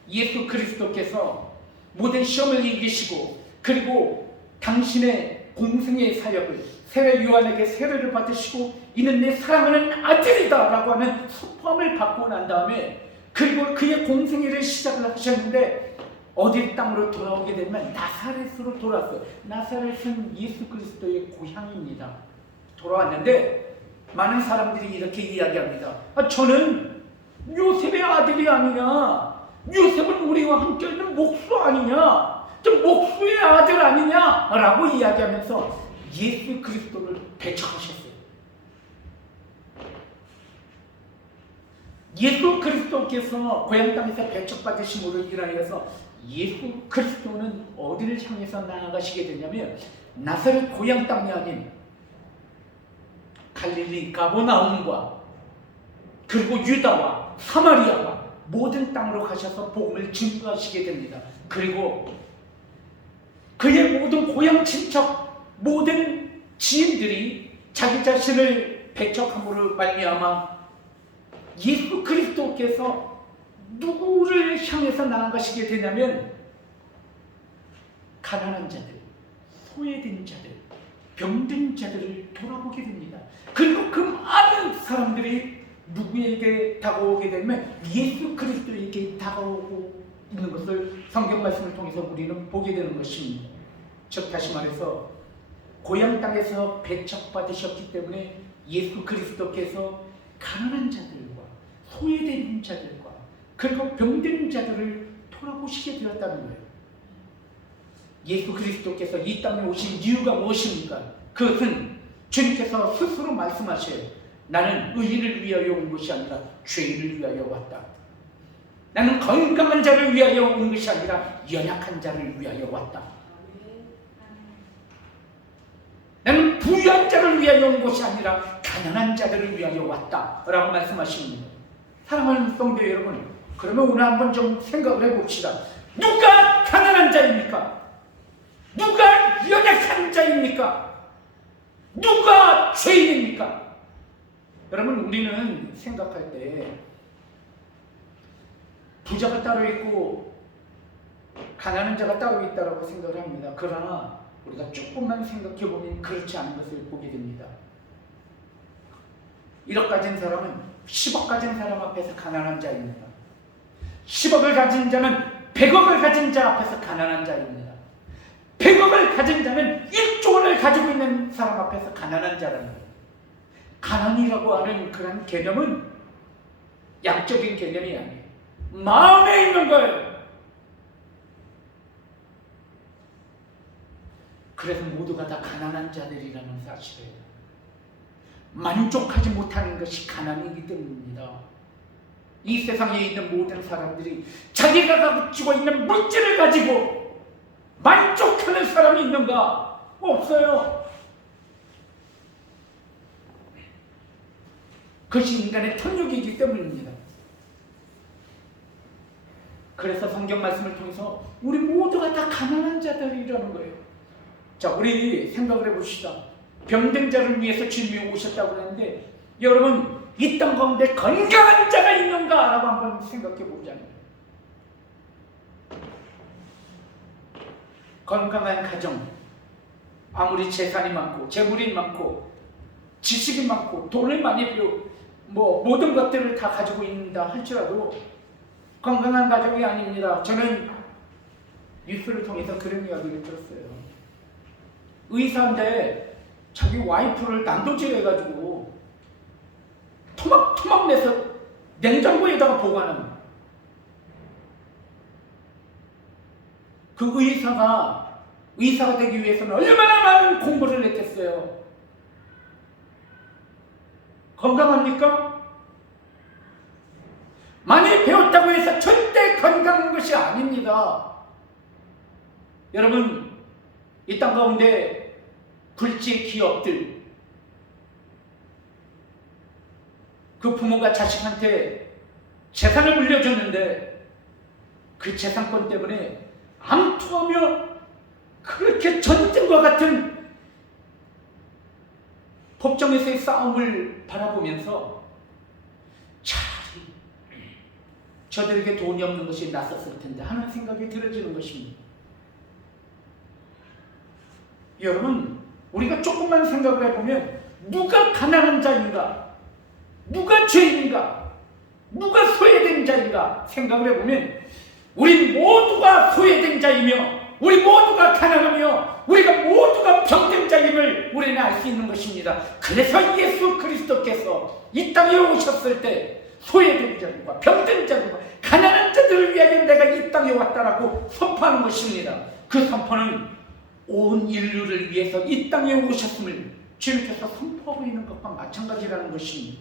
예수 그리스도께서 모든 시험을 이기시고 그리고 당신의 공생의 사역을 세례 요한에게 세례를 받으시고 이는 내 사랑하는 아들이다 라고 하는 선포함을 받고 난 다음에 그리고 그의 공생애를 시작을 하셨는데 어디 땅으로 돌아오게 되면 나사렛으로 돌아왔어요. 나사렛은 예수 그리스도의 고향입니다. 돌아왔는데 많은 사람들이 이렇게 이야기합니다. 저는 요셉의 아들이 아니냐, 요셉은 우리와 함께 있는 목수 아니냐, 저 목수의 아들 아니냐 라고 이야기하면서 예수 그리스도를 배척하셨어요. 예수 그리스도께서 고향 땅에서 배척받으심으로 인하여서 예수 그리스도는 어디를 향해서 나아가시게 되냐면 나사렛 고향 땅이 아닌 갈릴리 가버나움과 그리고 유다와 사마리아와 모든 땅으로 가셔서 복음을 증거하시게 됩니다. 그리고 그의 모든 고향 친척 모든 지인들이 자기 자신을 배척함으로 말미암아 예수 그리스도께서 누구를 향해서 나아가시게 되냐면 가난한 자들, 소외된 자들, 병든 자들을 돌아보게 됩니다. 그리고 그 많은 사람들이 누구에게 다가오게 되면 예수 그리스도에게 다가오고 있는 것을 성경 말씀을 통해서 우리는 보게 되는 것입니다. 즉 다시 말해서 고향 땅에서 배척받으셨기 때문에 예수 그리스도께서 가난한 자들과 소외된 자들과 그리고 병든 자들을 돌아보시게 되었다는 거예요. 예수 그리스도께서 이 땅에 오신 이유가 무엇입니까? 그것은 주님께서 스스로 말씀하셔요. 나는 의인을 위하여 온 것이 아니라 죄인을 위하여 왔다. 나는 건강한 자를 위하여 온 것이 아니라 연약한 자를 위하여 왔다. 나는 부유한 자를 위하여 온 것이 아니라 가난한 자들을 위하여 왔다 라고 말씀하십니다. 사랑하는 성도 여러분, 그러면 오늘 한번 좀 생각을 해봅시다. 누가 가난한 자입니까? 누가 연약한 자입니까? 누가 죄인입니까? 여러분, 우리는 생각할 때 부자가 따로 있고 가난한 자가 따로 있다고 생각을 합니다. 그러나 우리가 조금만 생각해보면 그렇지 않은 것을 보게 됩니다. 1억 가진 사람은 10억 가진 사람 앞에서 가난한 자입니다. 10억을 가진 자는 100억을 가진 자 앞에서 가난한 자입니다. 100억을 가진 자는 1조 원을 가지고 있는 사람 앞에서 가난한 자랍니다. 가난이라고 하는 그런 개념은 양적인 개념이 아니에요. 마음에 있는 거예요. 그래서 모두가 다 가난한 자들이라는 사실이에요. 만족하지 못하는 것이 가난이기 때문입니다. 이 세상에 있는 모든 사람들이 자기가 가지고 있는 물질을 가지고 만족하는 사람이 있는가? 없어요. 그것이 인간의 탐욕이기 때문입니다. 그래서 성경 말씀을 통해서 우리 모두가 다 가난한 자들이라는 거예요. 자, 우리 생각을 해봅시다. 병든 자를 위해서 주님이 오셨다고 하는데, 여러분, 이 땅 가운데 건강한 자가 있는가라고 한번 생각해 보자면, 건강한 가정, 아무리 재산이 많고 재물이 많고 지식이 많고 돈을 많이 빌고 모든 것들을 다 가지고 있는다 할지라도 건강한 가정이 아닙니다. 저는 뉴스를 통해서 그런 이야기를 들었어요. 의사인데 자기 와이프를 난도질해가지고 토막 내서 냉장고에다가 보관하는, 그 의사가 되기 위해서는 얼마나 많은 공부를 했겠어요. 건강합니까? 많이 배웠다고 해서 절대 건강한 것이 아닙니다. 여러분, 이 땅 가운데 불지 기업들, 그 부모가 자식한테 재산을 물려줬는데 그 재산권 때문에 암투하며 그렇게 전쟁과 같은 법정에서의 싸움을 바라보면서 차라리 저들에게 돈이 없는 것이 낫었을 텐데 하는 생각이 들어지는 것입니다. 여러분, 우리가 조금만 생각을 해보면 누가 가난한 자인가, 누가 죄인인가, 누가 소외된 자인가 생각을 해보면 우리 모두가 소외된 자이며 우리 모두가 가난하며 우리가 모두가 병든 자임을 우리는 알 수 있는 것입니다. 그래서 예수 그리스도께서 이 땅에 오셨을 때 소외된 자들과 병든 자들과 가난한 자들을 위하여 내가 이 땅에 왔다라고 선포하는 것입니다. 그 선포는 온 인류를 위해서 이 땅에 오셨음을 주님께서 선포하고 있는 것과 마찬가지라는 것입니다.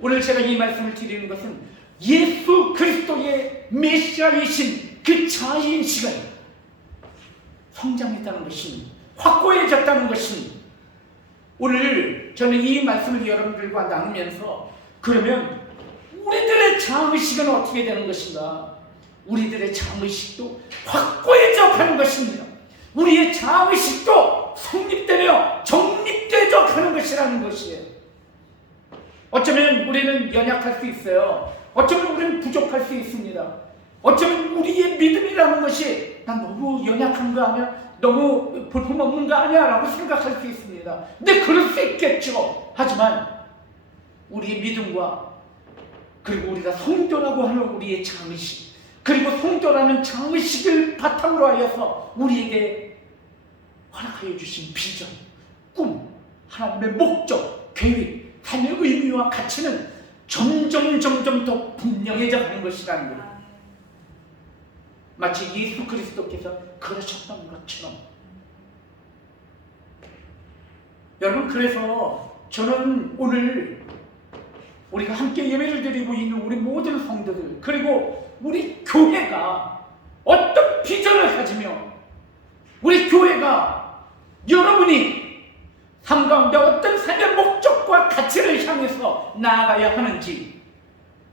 오늘 제가 이 말씀을 드리는 것은 예수 그리스도의 메시아이신 그 자아인 시간 성장했다는 것입니다. 확고해졌다는 것입니다. 오늘 저는 이 말씀을 여러분들과 나누면서 그러면 우리들의 자아의식은 어떻게 되는 것인가? 우리들의 자아의식도 확고해져 가는 것입니다. 우리의 자아의식도 성립되며 정립되져 가는 것이라는 것이에요. 어쩌면 우리는 연약할 수 있어요. 어쩌면 우리는 부족할 수 있습니다. 어쩌면 우리의 믿음이라는 것이 난 너무 연약한 거 아니야? 너무 볼품없는 거 아니야? 라고 생각할 수 있습니다. 근데 그럴 수 있겠죠. 하지만 우리의 믿음과 그리고 우리가 성도라고 하는 우리의 자의식, 그리고 성도라는 자의식을 바탕으로 하여서 우리에게 허락하여 주신 비전, 꿈, 하나님의 목적, 계획, 삶의 의미와 가치는 점점 더 분명해져 가는 것이라는 거예요. 마치 예수 그리스도께서 그러셨던 것처럼 여러분, 그래서 저는 오늘 우리가 함께 예배를 드리고 있는 우리 모든 성도들, 그리고 우리 교회가 어떤 비전을 가지며 우리 교회가 여러분이 삶 가운데 어떤 삶의 목적과 가치를 향해서 나아가야 하는지,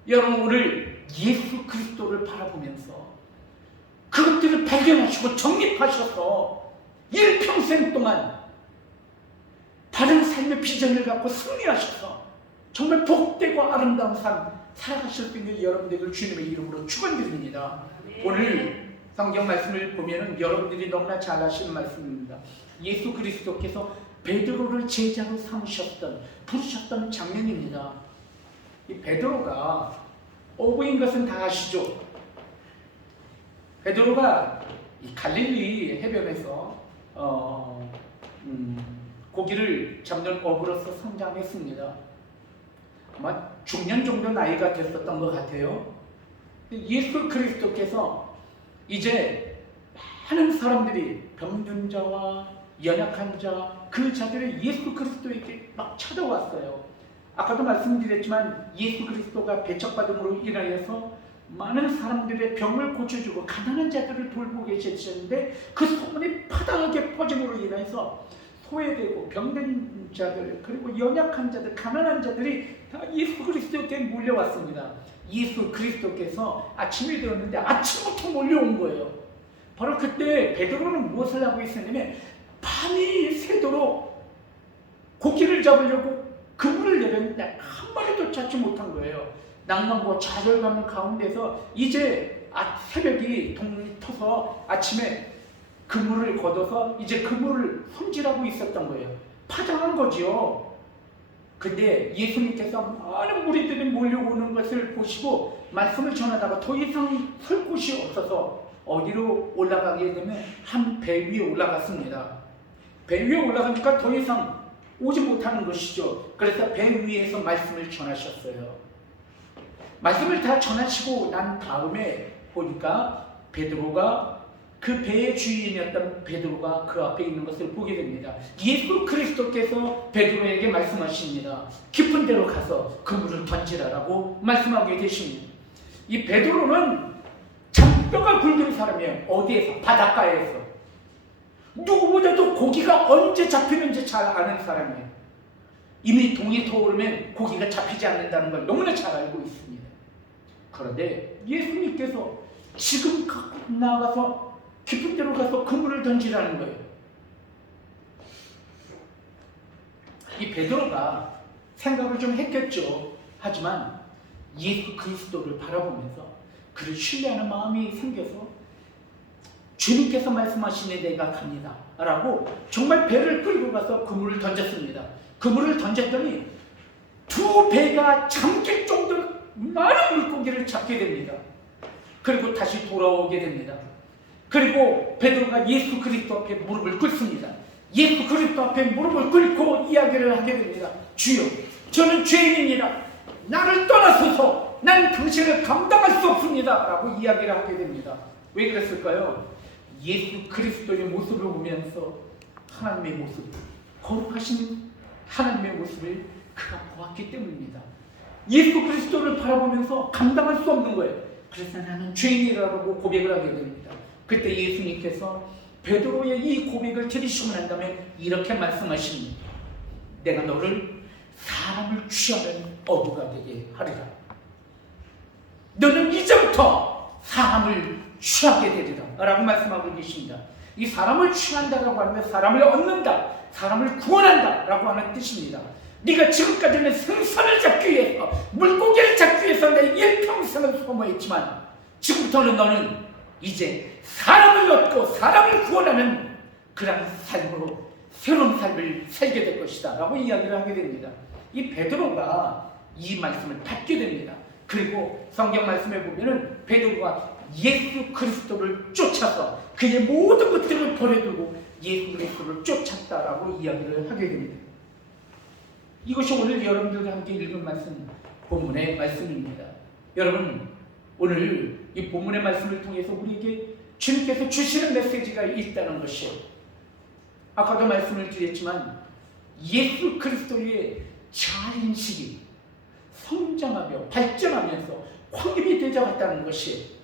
여러분 오늘 예수 그리스도를 바라보면서 그것들을 발견하시고 정립하셔서 일평생 동안 바른 삶의 비전을 갖고 승리하셔서 정말 복되고 아름다운 삶 살아가실 수 있는 여러분들을 주님의 이름으로 축원드립니다. 오늘 성경 말씀을 보면은 여러분들이 너무나 잘 아시는 말씀입니다. 예수 그리스도께서 베드로를 제자로 삼으셨던, 부르셨던 장면입니다. 이 베드로가 어부인 것은 다 아시죠? 베드로가 이 갈릴리 해변에서 고기를 잡는 어부로서 성장했습니다. 아마 중년 정도 나이가 됐었던 것 같아요. 예수 그리스도께서 이제 많은 사람들이 병든 자와 연약한 자, 그 자들을 예수 그리스도에게 막 찾아왔어요. 아까도 말씀드렸지만 예수 그리스도가 배척받음으로 인하여서 많은 사람들의 병을 고쳐주고 가난한 자들을 돌보고 계셨는데 그 소문이 파다하게 퍼짐으로 인해서 소외되고 병든 자들, 그리고 연약한 자들, 가난한 자들이 다 예수 그리스도에게 몰려왔습니다. 예수 그리스도께서 아침이 되었는데 아침부터 몰려온 거예요. 바로 그때 베드로는 무엇을 하고 있었냐면 밤이 새도록 고기를 잡으려고 그물을 내렸는데 한 마리도 잡지 못한 거예요. 낭만과 좌절감 가운데서 이제 새벽이 동이 터서 아침에 그물을 걷어서 이제 그물을 손질하고 있었던 거예요. 파장한 거지요. 근데 예수님께서 많은 무리들이 몰려오는 것을 보시고 말씀을 전하다가 더 이상 설 곳이 없어서 어디로 올라가게 되면 한 배 위에 올라갔습니다. 배 위에 올라가니까 더 이상 오지 못하는 것이죠. 그래서 배 위에서 말씀을 전하셨어요. 말씀을 다 전하시고 난 다음에 보니까 베드로가, 그 배의 주인이었던 베드로가 그 앞에 있는 것을 보게 됩니다. 예수 그리스도께서 베드로에게 말씀하십니다. 깊은 데로 가서 그물을 던지라라고 말씀하게 되십니다. 이 베드로는 잔뼈가 굵은 사람이에요. 어디에서? 바닷가에서. 누구보다도 고기가 언제 잡히는지 잘 아는 사람이에요. 이미 동이 터오르면 고기가 잡히지 않는다는 걸 너무나 잘 알고 있습니다. 그런데 예수님께서 지금 갖고 나가서 깊은 데로 가서 그물을 던지라는 거예요. 이 베드로가 생각을 좀 했겠죠. 하지만 예수 그리스도를 바라보면서 그를 신뢰하는 마음이 생겨서 주님께서 말씀하시니 내가 갑니다 라고 정말 배를 끌고 가서 그물을 던졌습니다. 그물을 던졌더니 두 배가 잠길 정도로 많은 물고기를 잡게 됩니다. 그리고 다시 돌아오게 됩니다. 그리고 베드로가 예수 그리스도 앞에 무릎을 꿇습니다. 예수 그리스도 앞에 무릎을 꿇고 이야기를 하게 됩니다. 주여, 저는 죄인입니다. 나를 떠나소서. 난 당신을 감당할 수 없습니다 라고 이야기를 하게 됩니다. 왜 그랬을까요? 예수 그리스도의 모습을 보면서 하나님의 모습, 거룩하신 하나님의 모습을 그가 보았기 때문입니다. 예수 그리스도를 바라보면서 감당할 수 없는 거예요. 그래서 나는 죄인이라고 고백을 하게 됩니다. 그때 예수님께서 베드로의 이 고백을 들으시고 난 다음에 이렇게 말씀하십니다. 내가 너를 사람을 취하는 어부가 되게 하리라. 너는 이제부터 사람을 취하게 되리라 라고 말씀하고 계십니다. 이 사람을 취한다라고 하면 사람을 얻는다, 사람을 구원한다 라고 하는 뜻입니다. 네가 지금까지는 생선을 잡기 위해서, 물고기를 잡기 위해서 내 일평생을 소모했지만 지금부터는 너는 이제 사람을 얻고 사람을 구원하는 그런 삶으로 새로운 삶을 살게 될 것이다 라고 이야기를 하게 됩니다. 이 베드로가 이 말씀을 받게 됩니다. 그리고 성경 말씀에 보면은 베드로가 예수 그리스도를 쫓아서 그의 모든 것들을 버려두고 예수 그리스도를 쫓았다라고 이야기를 하게 됩니다. 이것이 오늘 여러분들과 함께 읽은 말씀, 본문의 말씀입니다. 여러분, 오늘 이 본문의 말씀을 통해서 우리에게 주님께서 주시는 메시지가 있다는 것이, 아까도 말씀을 드렸지만 예수 그리스도의 자인식이 성장하며 발전하면서 확립이 되어갔다는 것이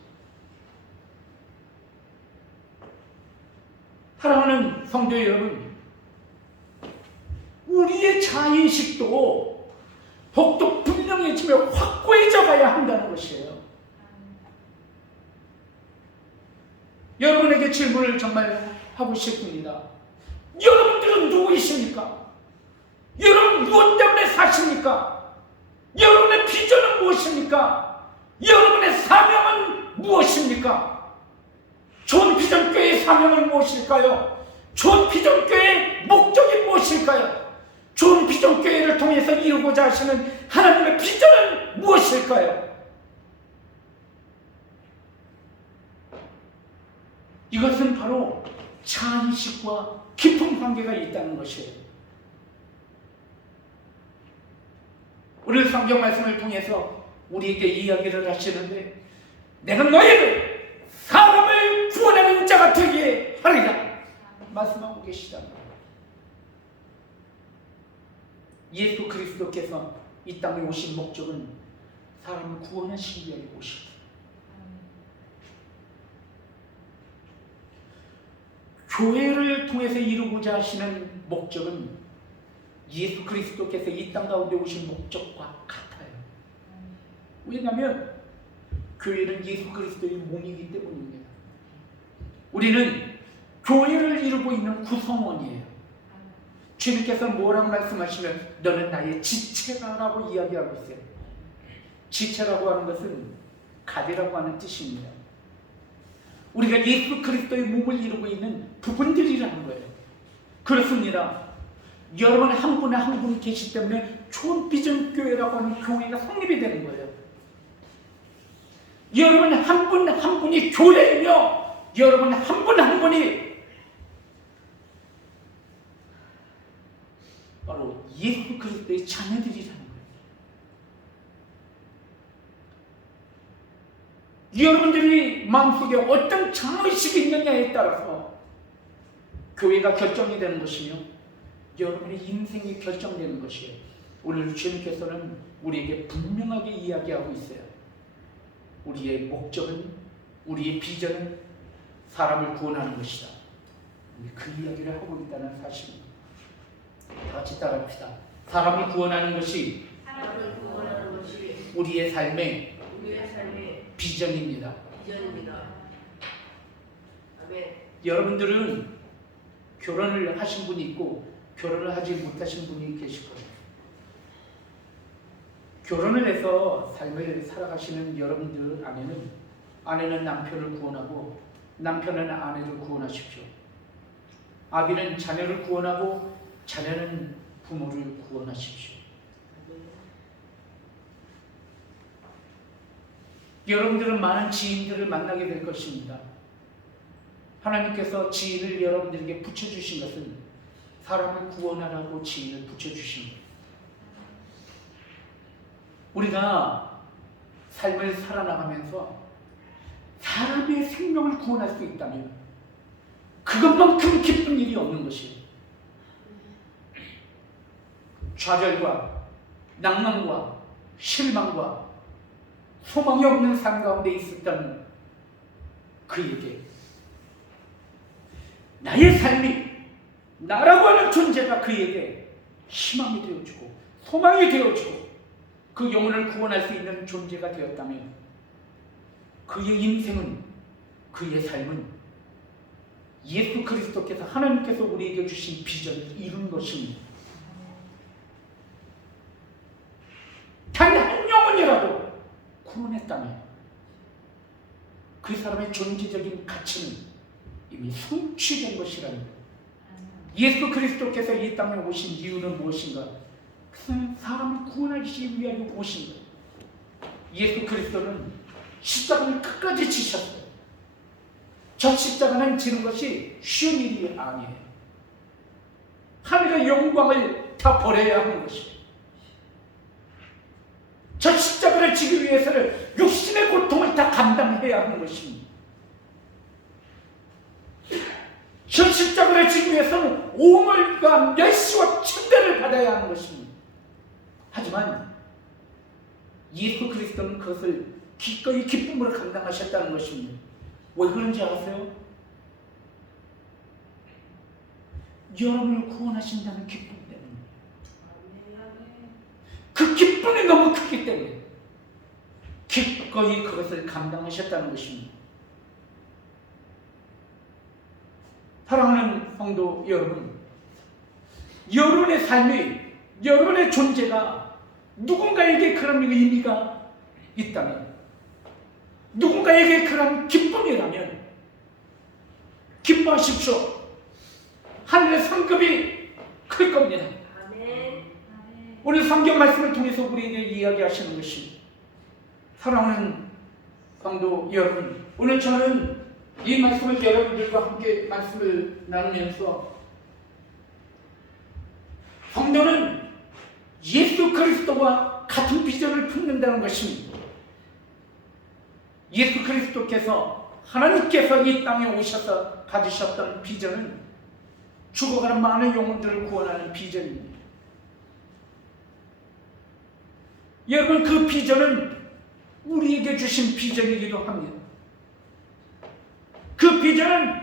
사랑하는 성도 여러분, 우리의 자인식도 더욱더 분명해지며 확고해져 가야 한다는 것이에요. 여러분에게 질문을 정말 하고 싶습니다. 여러분들은 누구이십니까? 여러분 무엇 때문에 사십니까? 여러분의 비전은 무엇입니까? 여러분의 사명은 무엇입니까? 좋은 비전교회의 사명은 무엇일까요? 좋은 비전교회의 목적이 무엇일까요? 좋은 비전교회를 통해서 이루고자 하시는 하나님의 비전은 무엇일까요? 이것은 바로 자인식과 깊은 관계가 있다는 것이에요. 오늘 성경 말씀을 통해서 우리에게 이야기를 하시는데, 내가 너희를 사람을 구원하는 자가 되게 하리라 말씀하고 계시잖아요. 예수 그리스도께서 이 땅에 오신 목적은 사람을 구원하시기 위해 오십니다. 교회를 통해서 이루고자 하시는 목적은 예수 그리스도께서 이 땅 가운데 오신 목적과 같아요. 왜냐하면 교회는 예수 그리스도의 몸이기 때문입니다. 우리는 교회를 이루고 있는 구성원이에요. 주님께서 뭐라고 말씀하시면 너는 나의 지체라고 이야기하고 있어요. 지체라고 하는 것은 가지라고 하는 뜻입니다. 우리가 예수 그리스도의 몸을 이루고 있는 부분들이라는 거예요. 그렇습니다. 여러분 한 분에 한 분이 계시기 때문에 좋은 비전 교회라고 하는 교회가 성립이 되는 거예요. 여러분 한 분 한 분이 교회이며 여러분 한 분 한 분이 바로 예수 그리스도의 자녀들이라는 거예요. 여러분들이 마음속에 어떤 자의식이 있느냐에 따라서 교회가 결정이 되는 것이며 여러분의 인생이 결정되는 것이에요. 오늘 주님께서는 우리에게 분명하게 이야기하고 있어요. 우리의 목적은, 우리의 비전은 사람을 구원하는 것이다. 그 이야기를 하고 있다는 사실입니다. 다 같이 따라합시다. 사람을 구원하는 것이 우리의 삶의 비전입니다. 여러분들은 결혼을 하신 분이 있고 결혼을 하지 못하신 분이 계실 거예요. 결혼을 해서 삶을 살아가시는 여러분들 안에는 아내는 남편을 구원하고 남편은 아내를 구원하십시오. 아비는 자녀를 구원하고 자녀는 부모를 구원하십시오. 여러분들은 많은 지인들을 만나게 될 것입니다. 하나님께서 지인을 여러분들에게 붙여주신 것은 사람을 구원하라고 지인을 붙여주신 거예요. 우리가 삶을 살아나가면서 사람의 생명을 구원할 수 있다면 그것만큼 기쁜 일이 없는 것이에요. 좌절과 낭만과 실망과 소망이 없는 삶 가운데 있었던 그에게 나의 삶이, 나라고 하는 존재가 그에게 희망이 되어주고 소망이 되어주고 그 영혼을 구원할 수 있는 존재가 되었다면 그의 인생은, 그의 삶은 예수 그리스도께서, 하나님께서 우리에게 주신 비전을 이룬 것입니다. 단 한 영혼이라도 구원했다면 그 사람의 존재적인 가치는 이미 성취된 것이라는 거예요. 예수 그리스도께서 이 땅에 오신 이유는 무엇인가? 그냥 사람을 구원하기 위하여 오신 거예요. 예수 그리스도는 십자가를 끝까지 지셨어요. 저 십자가는 지는 것이 쉬운 일이 아니에요. 하늘의 영광을 다 버려야 하는 것이에요. 저 십자가를 지기 위해서는 육신의 고통을 다 감당해야 하는 것입니다. 저 십자가를 지기 위해서는 오물과 멸시와 침대를 받아야 하는 것입니다. 하지만 예수 그리스도는 그것을 기꺼이 기쁨으로 감당하셨다는 것입니다. 왜 그런지 아세요? 여러분을 구원하신다는 기쁨 때문에, 그 기쁨이 너무 크기 때문에 기꺼이 그것을 감당하셨다는 것입니다. 사랑하는 성도 여러분, 여러분의 삶이, 여러분의 존재가 누군가에게 그런 의미가 있다면, 누군가에게 그런 기쁨이라면 기뻐하십시오. 하늘의 상급이 클 겁니다. 오늘 성경 말씀을 통해서 우리에게 이야기하시는 것이, 사랑하는 성도 여러분, 오늘 저는 이 말씀을 여러분들과 함께 말씀을 나누면서 성도는 예수 그리스도와 같은 비전을 품는다는 것입니다. 예수 그리스도께서, 하나님께서 이 땅에 오셔서 가지셨던 비전은 죽어가는 많은 영혼들을 구원하는 비전입니다. 여러분, 그 비전은 우리에게 주신 비전이기도 합니다. 그 비전은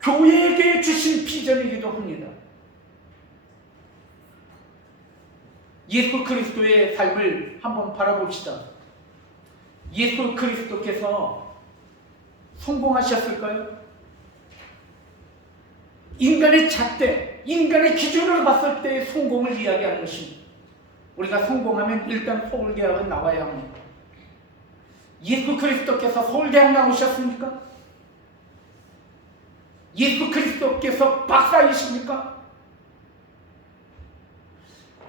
교회에게 주신 비전이기도 합니다. 예수 그리스도의 삶을 한번 바라봅시다. 예수 그리스도께서 성공하셨을까요? 인간의 잣대, 인간의 기준으로 봤을 때의 성공을 이야기하는 것입니다. 우리가 성공하면 일단 서울대학은 나와야 합니다. 예수 그리스도께서 서울대학 나오셨습니까? 예수 그리스도께서 박사이십니까?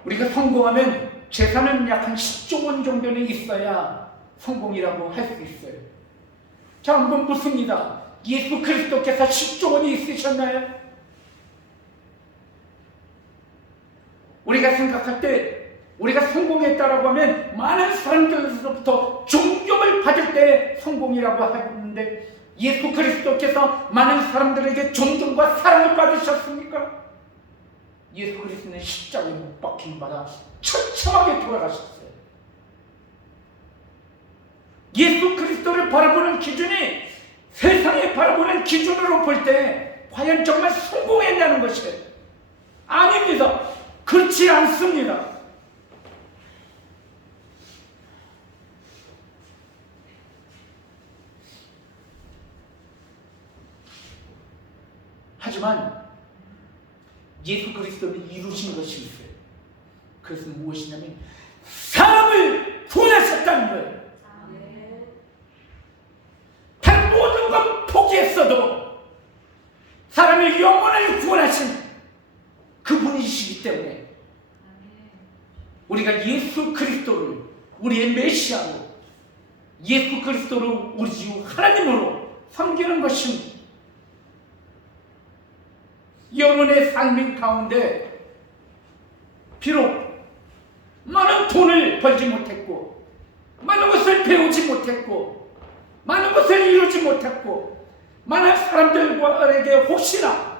우리가 성공하면 재산은 약 한 10조 원 정도는 있어야 성공이라고 할 수 있어요. 자, 한번 묻습니다. 예수 그리스도께서 10조 원이 있으셨나요? 우리가 생각할 때, 우리가 성공했다라고 하면 많은 사람들로부터 존경을 받을 때 성공이라고 하는데, 예수 그리스도께서 많은 사람들에게 존경과 사랑을 받으셨습니까? 예수 그리스도는 십자가에 못 박힘받아 처참하게 돌아가셨어요. 예수 그리스도를 바라보는 기준이 세상에 바라보는 기준으로 볼 때 과연 정말 성공했냐는 것이에요. 아닙니다. 그렇지 않습니다. 하지만 예수 그리스도는 이루신 것이 있어요. 그것은 무엇이냐면 사람을 구원하셨다는 거예요. 다른 모든 건 포기했어도 사람의 영혼을 구원하신 그분이시기 때문에 우리가 예수 그리스도를 우리의 메시아로, 예수 그리스도를 우리 주 하나님으로 섬기는 것입니다. 여러분의 삶 가운데 비록 많은 돈을 벌지 못했고, 많은 것을 배우지 못했고, 많은 것을 이루지 못했고, 많은 사람들에게 혹시나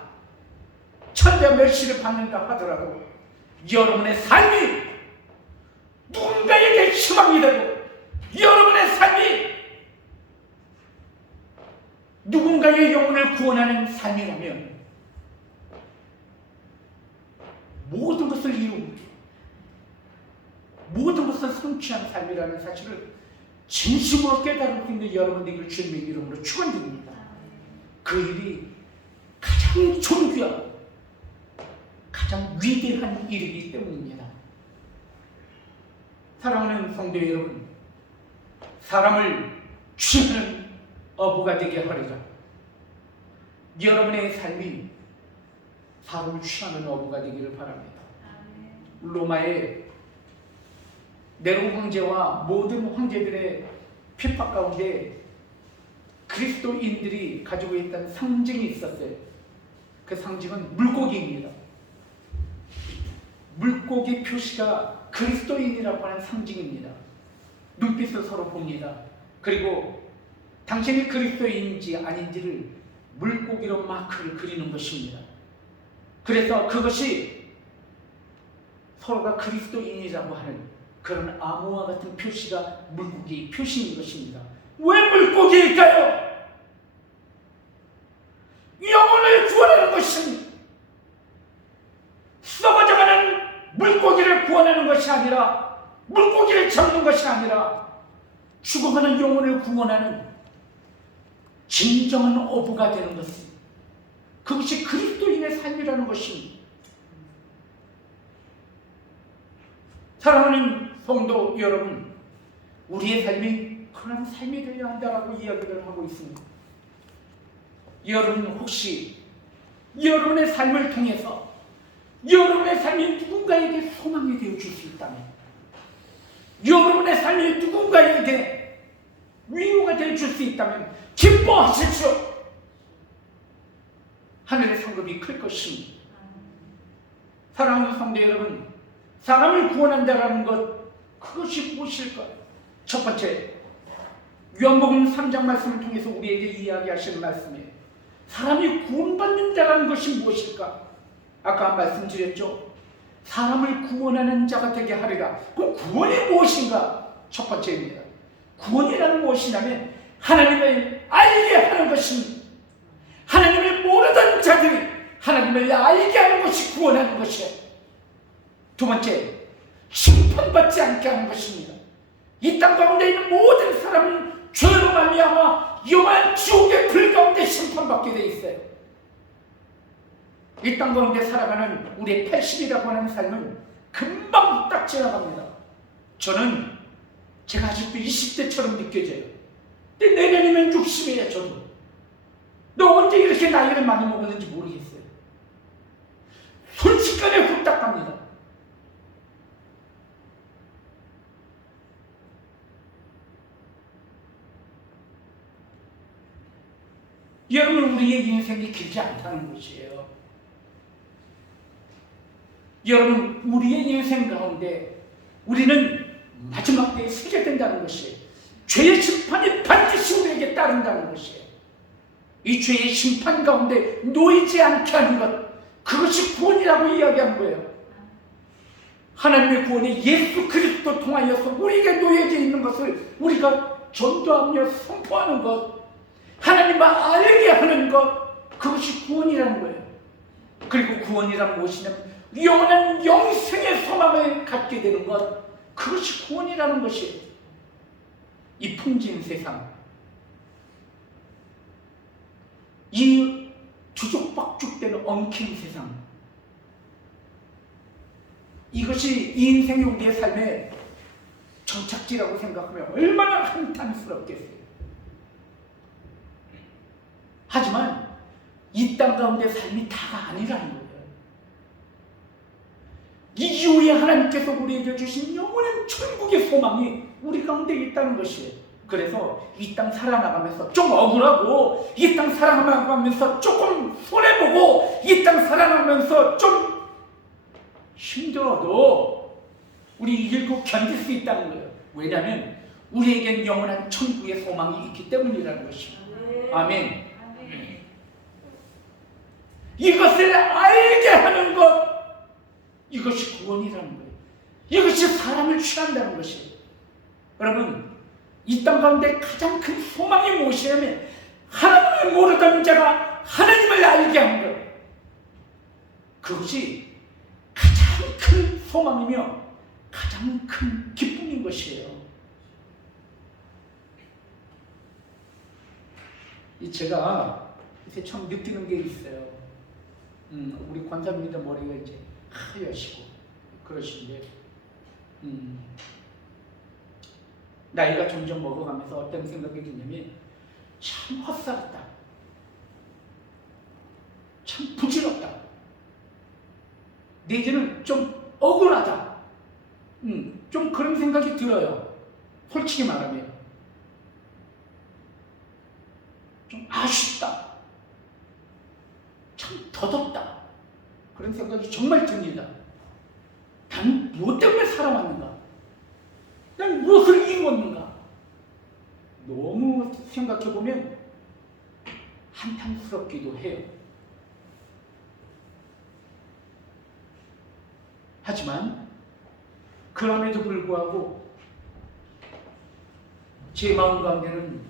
천대 멸시를 받는다 하더라도 여러분의 삶이 누군가에게 희망이 되고, 여러분의 삶이 누군가의 영혼을 구원하는 삶이라면 모든 것을 이루고 모든 것을 성취한 삶이라는 사실을 진심으로 깨달을 수 있는 여러분들에게 주님의 이름으로 축원드립니다. 그 일이 가장 존귀하고 가장 위대한 일이기 때문입니다. 사랑하는 성도 여러분, 사람을 취하는 어부가 되게 하리라. 여러분의 삶이 사람을 취하는 어부가 되기를 바랍니다. 로마의 네로 황제와 모든 황제들의 핍박 가운데 그리스도인들이 가지고 있던 상징이 있었어요. 그 상징은 물고기입니다. 물고기 표시가 그리스도인이라고 하는 상징입니다. 눈빛을 서로 봅니다. 그리고 당신이 그리스도인인지 아닌지를 물고기로 마크를 그리는 것입니다. 그래서 그것이 서로가 그리스도인이라고 하는 그런 암호와 같은 표시가 물고기 표시인 것입니다. 왜 물고기일까요? 영혼을 구원하는 것은 썩어져가는 물고기를 구원하는 것이 아니라, 물고기를 잡는 것이 아니라 죽어가는 영혼을 구원하는 진정한 어부가 되는 것입니다. 그것이 그리스도인의 삶이라는 것입니다. 사랑하는 성도 여러분, 우리의 삶이 그런 삶이 되어야 한다라고 이야기를 하고 있습니다. 여러분 혹시 여러분의 삶을 통해서 여러분의 삶이 누군가에게 소망이 되어줄 수 있다면, 여러분의 삶이 누군가에게 위로가 되어줄 수 있다면 기뻐하십시오. 하늘의 상급이 클 것입니다. 사랑하는 성도 여러분, 사람을 구원한다라는 것, 그것이 무엇일까요? 첫 번째, 요한복음 3장 말씀을 통해서 우리에게 이야기하시는 말씀이에요. 사람이 구원받는 자라는 것이 무엇일까? 아까 말씀드렸죠. 사람을 구원하는 자가 되게 하리라. 그럼 구원이 무엇인가? 첫 번째입니다. 구원이라는 무엇이냐면 하나님을 알게 하는 것입니다. 하나님을 모르던 자들이 하나님을 알게 하는 것이 구원하는 것이에요. 두 번째, 심판받지 않게 하는 것입니다. 이 땅 가운데 있는 모든 사람은 죄로 말미암아 영원한 지옥의 불 가운데 심판받게 돼 있어요. 이 땅 가운데 살아가는 우리의 80이라고 하는 삶은 금방 딱 지나갑니다. 저는 제가 아직도 20대처럼 느껴져요. 근데 내년이면 60이에요. 저도. 너 언제 이렇게 나이를 많이 먹었는지 모르겠어요. 순식간에 후딱 갑니다. 여러분, 우리의 인생이 길지 않다는 것이에요. 여러분, 우리의 인생 가운데 우리는 마지막 때에 서게 된다는 것이에요. 죄의 심판이 반드시 우리에게 따른다는 것이에요. 이 죄의 심판 가운데 놓이지 않게 하는 것, 그것이 구원이라고 이야기하는 거예요. 하나님의 구원이 예수 그리스도 통하여서 우리에게 놓여져 있는 것을 우리가 전도하며 선포하는 것, 하나님을 알게 하는 것, 그것이 구원이라는 거예요. 그리고 구원이란 무엇이냐면 영원한 영생의 소망을 갖게 되는 것, 그것이 구원이라는 것이에요. 이 풍진 세상, 이 주죽박죽되는 엉킨 세상, 이것이 이 인생의 우리의 삶의 정착지라고 생각하면 얼마나 한탄스럽겠어요. 하지만 이 땅 가운데 삶이 다가 아니라는 거예요. 이후에 하나님께서 우리에게 주신 영원한 천국의 소망이 우리 가운데 있다는 것이에요. 그래서 이 땅 살아나가면서 좀 억울하고, 이 땅 살아나가면서 조금 손해보고, 이 땅 살아나가면서 좀 힘들어도 우리 이길고 견딜 수 있다는 거예요. 왜냐하면 우리에겐 영원한 천국의 소망이 있기 때문이라는 것입니다. 아멘. 이것을 알게 하는 것, 이것이 구원이라는 거예요. 이것이 사람을 취한다는 것이에요. 여러분, 이 땅 가운데 가장 큰 소망이 무엇이냐면 하나님을 모르던 자가 하나님을 알게 하는 거예요. 그것이 가장 큰 소망이며 가장 큰 기쁨인 것이에요. 제가 요새 참 느끼는 게 있어요. 우리 권사님들 머리가 이제 하얘시고 그러신데, 나이가 점점 먹어가면서 어떤 생각이 드냐면 참 헛살았다, 참 부질없다, 내지는 좀 억울하다, 좀 그런 생각이 들어요. 솔직히 말하면 좀 아쉽다, 참 더덥다, 그런 생각이 정말 듭니다. 난 무엇 때문에 살아왔는가? 난 무엇을 이루었는가? 너무 생각해보면 한탄스럽기도 해요. 하지만 그럼에도 불구하고 제 마음 가운데는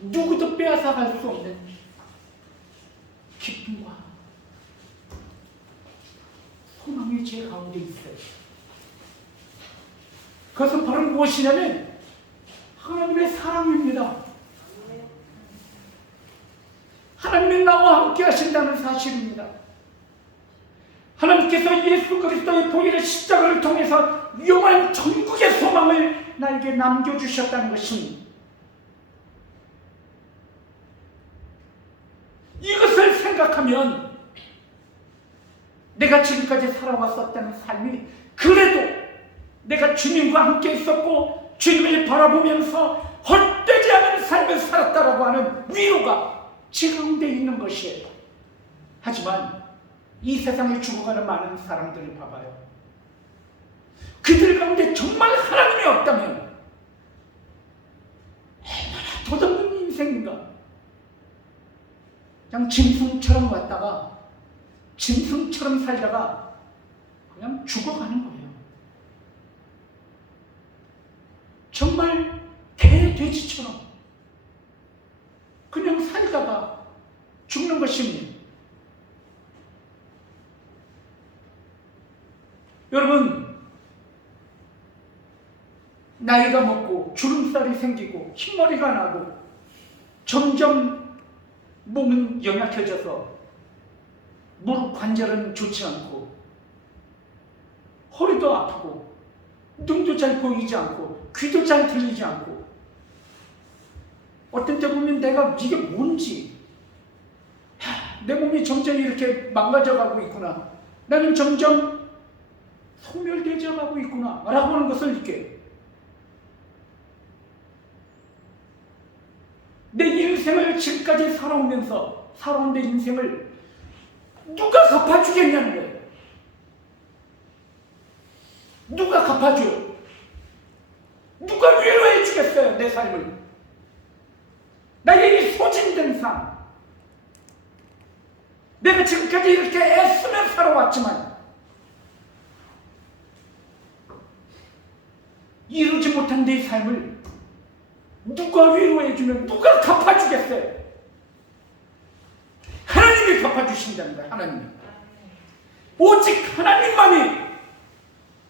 누구도 빼앗아갈 수 없는 기쁨과 소망이 제 가운데 있어요. 그것은 바로 무엇이냐면 하나님의 사랑입니다. 하나님이 나와 함께 하신다는 사실입니다. 하나님께서 예수 그리스도의 보혈의 십자가를 통해서 영원한 천국의 소망을 나에게 남겨주셨다는 것입니다. 이것을 생각하면 내가 지금까지 살아왔었다는 삶이 그래도 내가 주님과 함께 있었고 주님을 바라보면서 헛되지 않은 삶을 살았다라고 하는 위로가 제 가운데 있는 것이에요. 하지만 이 세상에 죽어가는 많은 사람들을 봐봐요. 그들 가운데 정말 하나님이 없다면 얼마나 도덕는 인생인가. 그냥 짐승처럼 왔다가 짐승처럼 살다가 그냥 죽어가는 거예요. 정말 개, 돼지처럼 그냥 살다가 죽는 것입니다. 여러분, 나이가 먹고 주름살이 생기고 흰머리가 나고 점점 몸은 연약해져서 무릎 관절은 좋지 않고 허리도 아프고 눈도 잘 보이지 않고 귀도 잘 들리지 않고 어떤 때 보면 내가 이게 뭔지 내 몸이 점점 이렇게 망가져가고 있구나, 나는 점점 소멸되어 가고 있구나 라고 하는 것을 느껴요. 내 인생을 지금까지 살아온 내 인생을 누가 갚아주겠냐는 거예요. 누가 갚아줘요? 누가 위로해 주겠어요? 내 삶을, 나의 이 소진된 삶, 내가 지금까지 이렇게 애쓰며 살아왔지만 이루지 못한 내 삶을 누가 위로해주면 누가 갚아주겠어요? 하나님이 갚아주신다는 거예요. 하나님이. 오직 하나님만이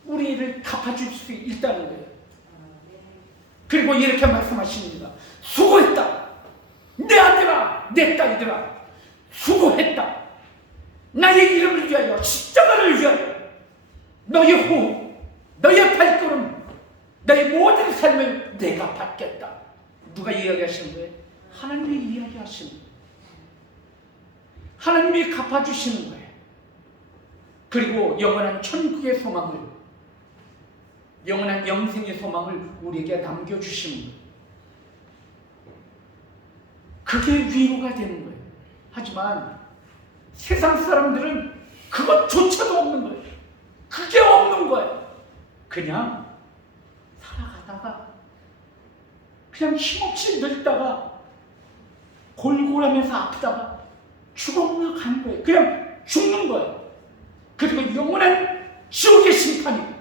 우리를 갚아줄 수 있다는 거예요. 그리고 이렇게 말씀하십니다. 수고했다. 내 아들아, 내 딸들아, 수고했다. 나의 이름을 위하여, 십자가를 위하여 너의 호흡, 너의 발걸음, 너의 모든 삶을 내가 받겠다. 누가 이야기하시는 거예요? 하나님이 이야기하시는 거예요. 하나님이 갚아주시는 거예요. 그리고 영원한 천국의 소망을, 영원한 영생의 소망을 우리에게 남겨주시는 거예요. 그게 위로가 되는 거예요. 하지만 세상 사람들은 그것조차도 없는 거예요. 그게 없는 거예요. 그냥 살아가다가 그냥 힘없이 늙다가 골골하면서 아프다가 죽어가는 거예요. 그냥 죽는 거예요. 그리고 영원한 지옥의 심판이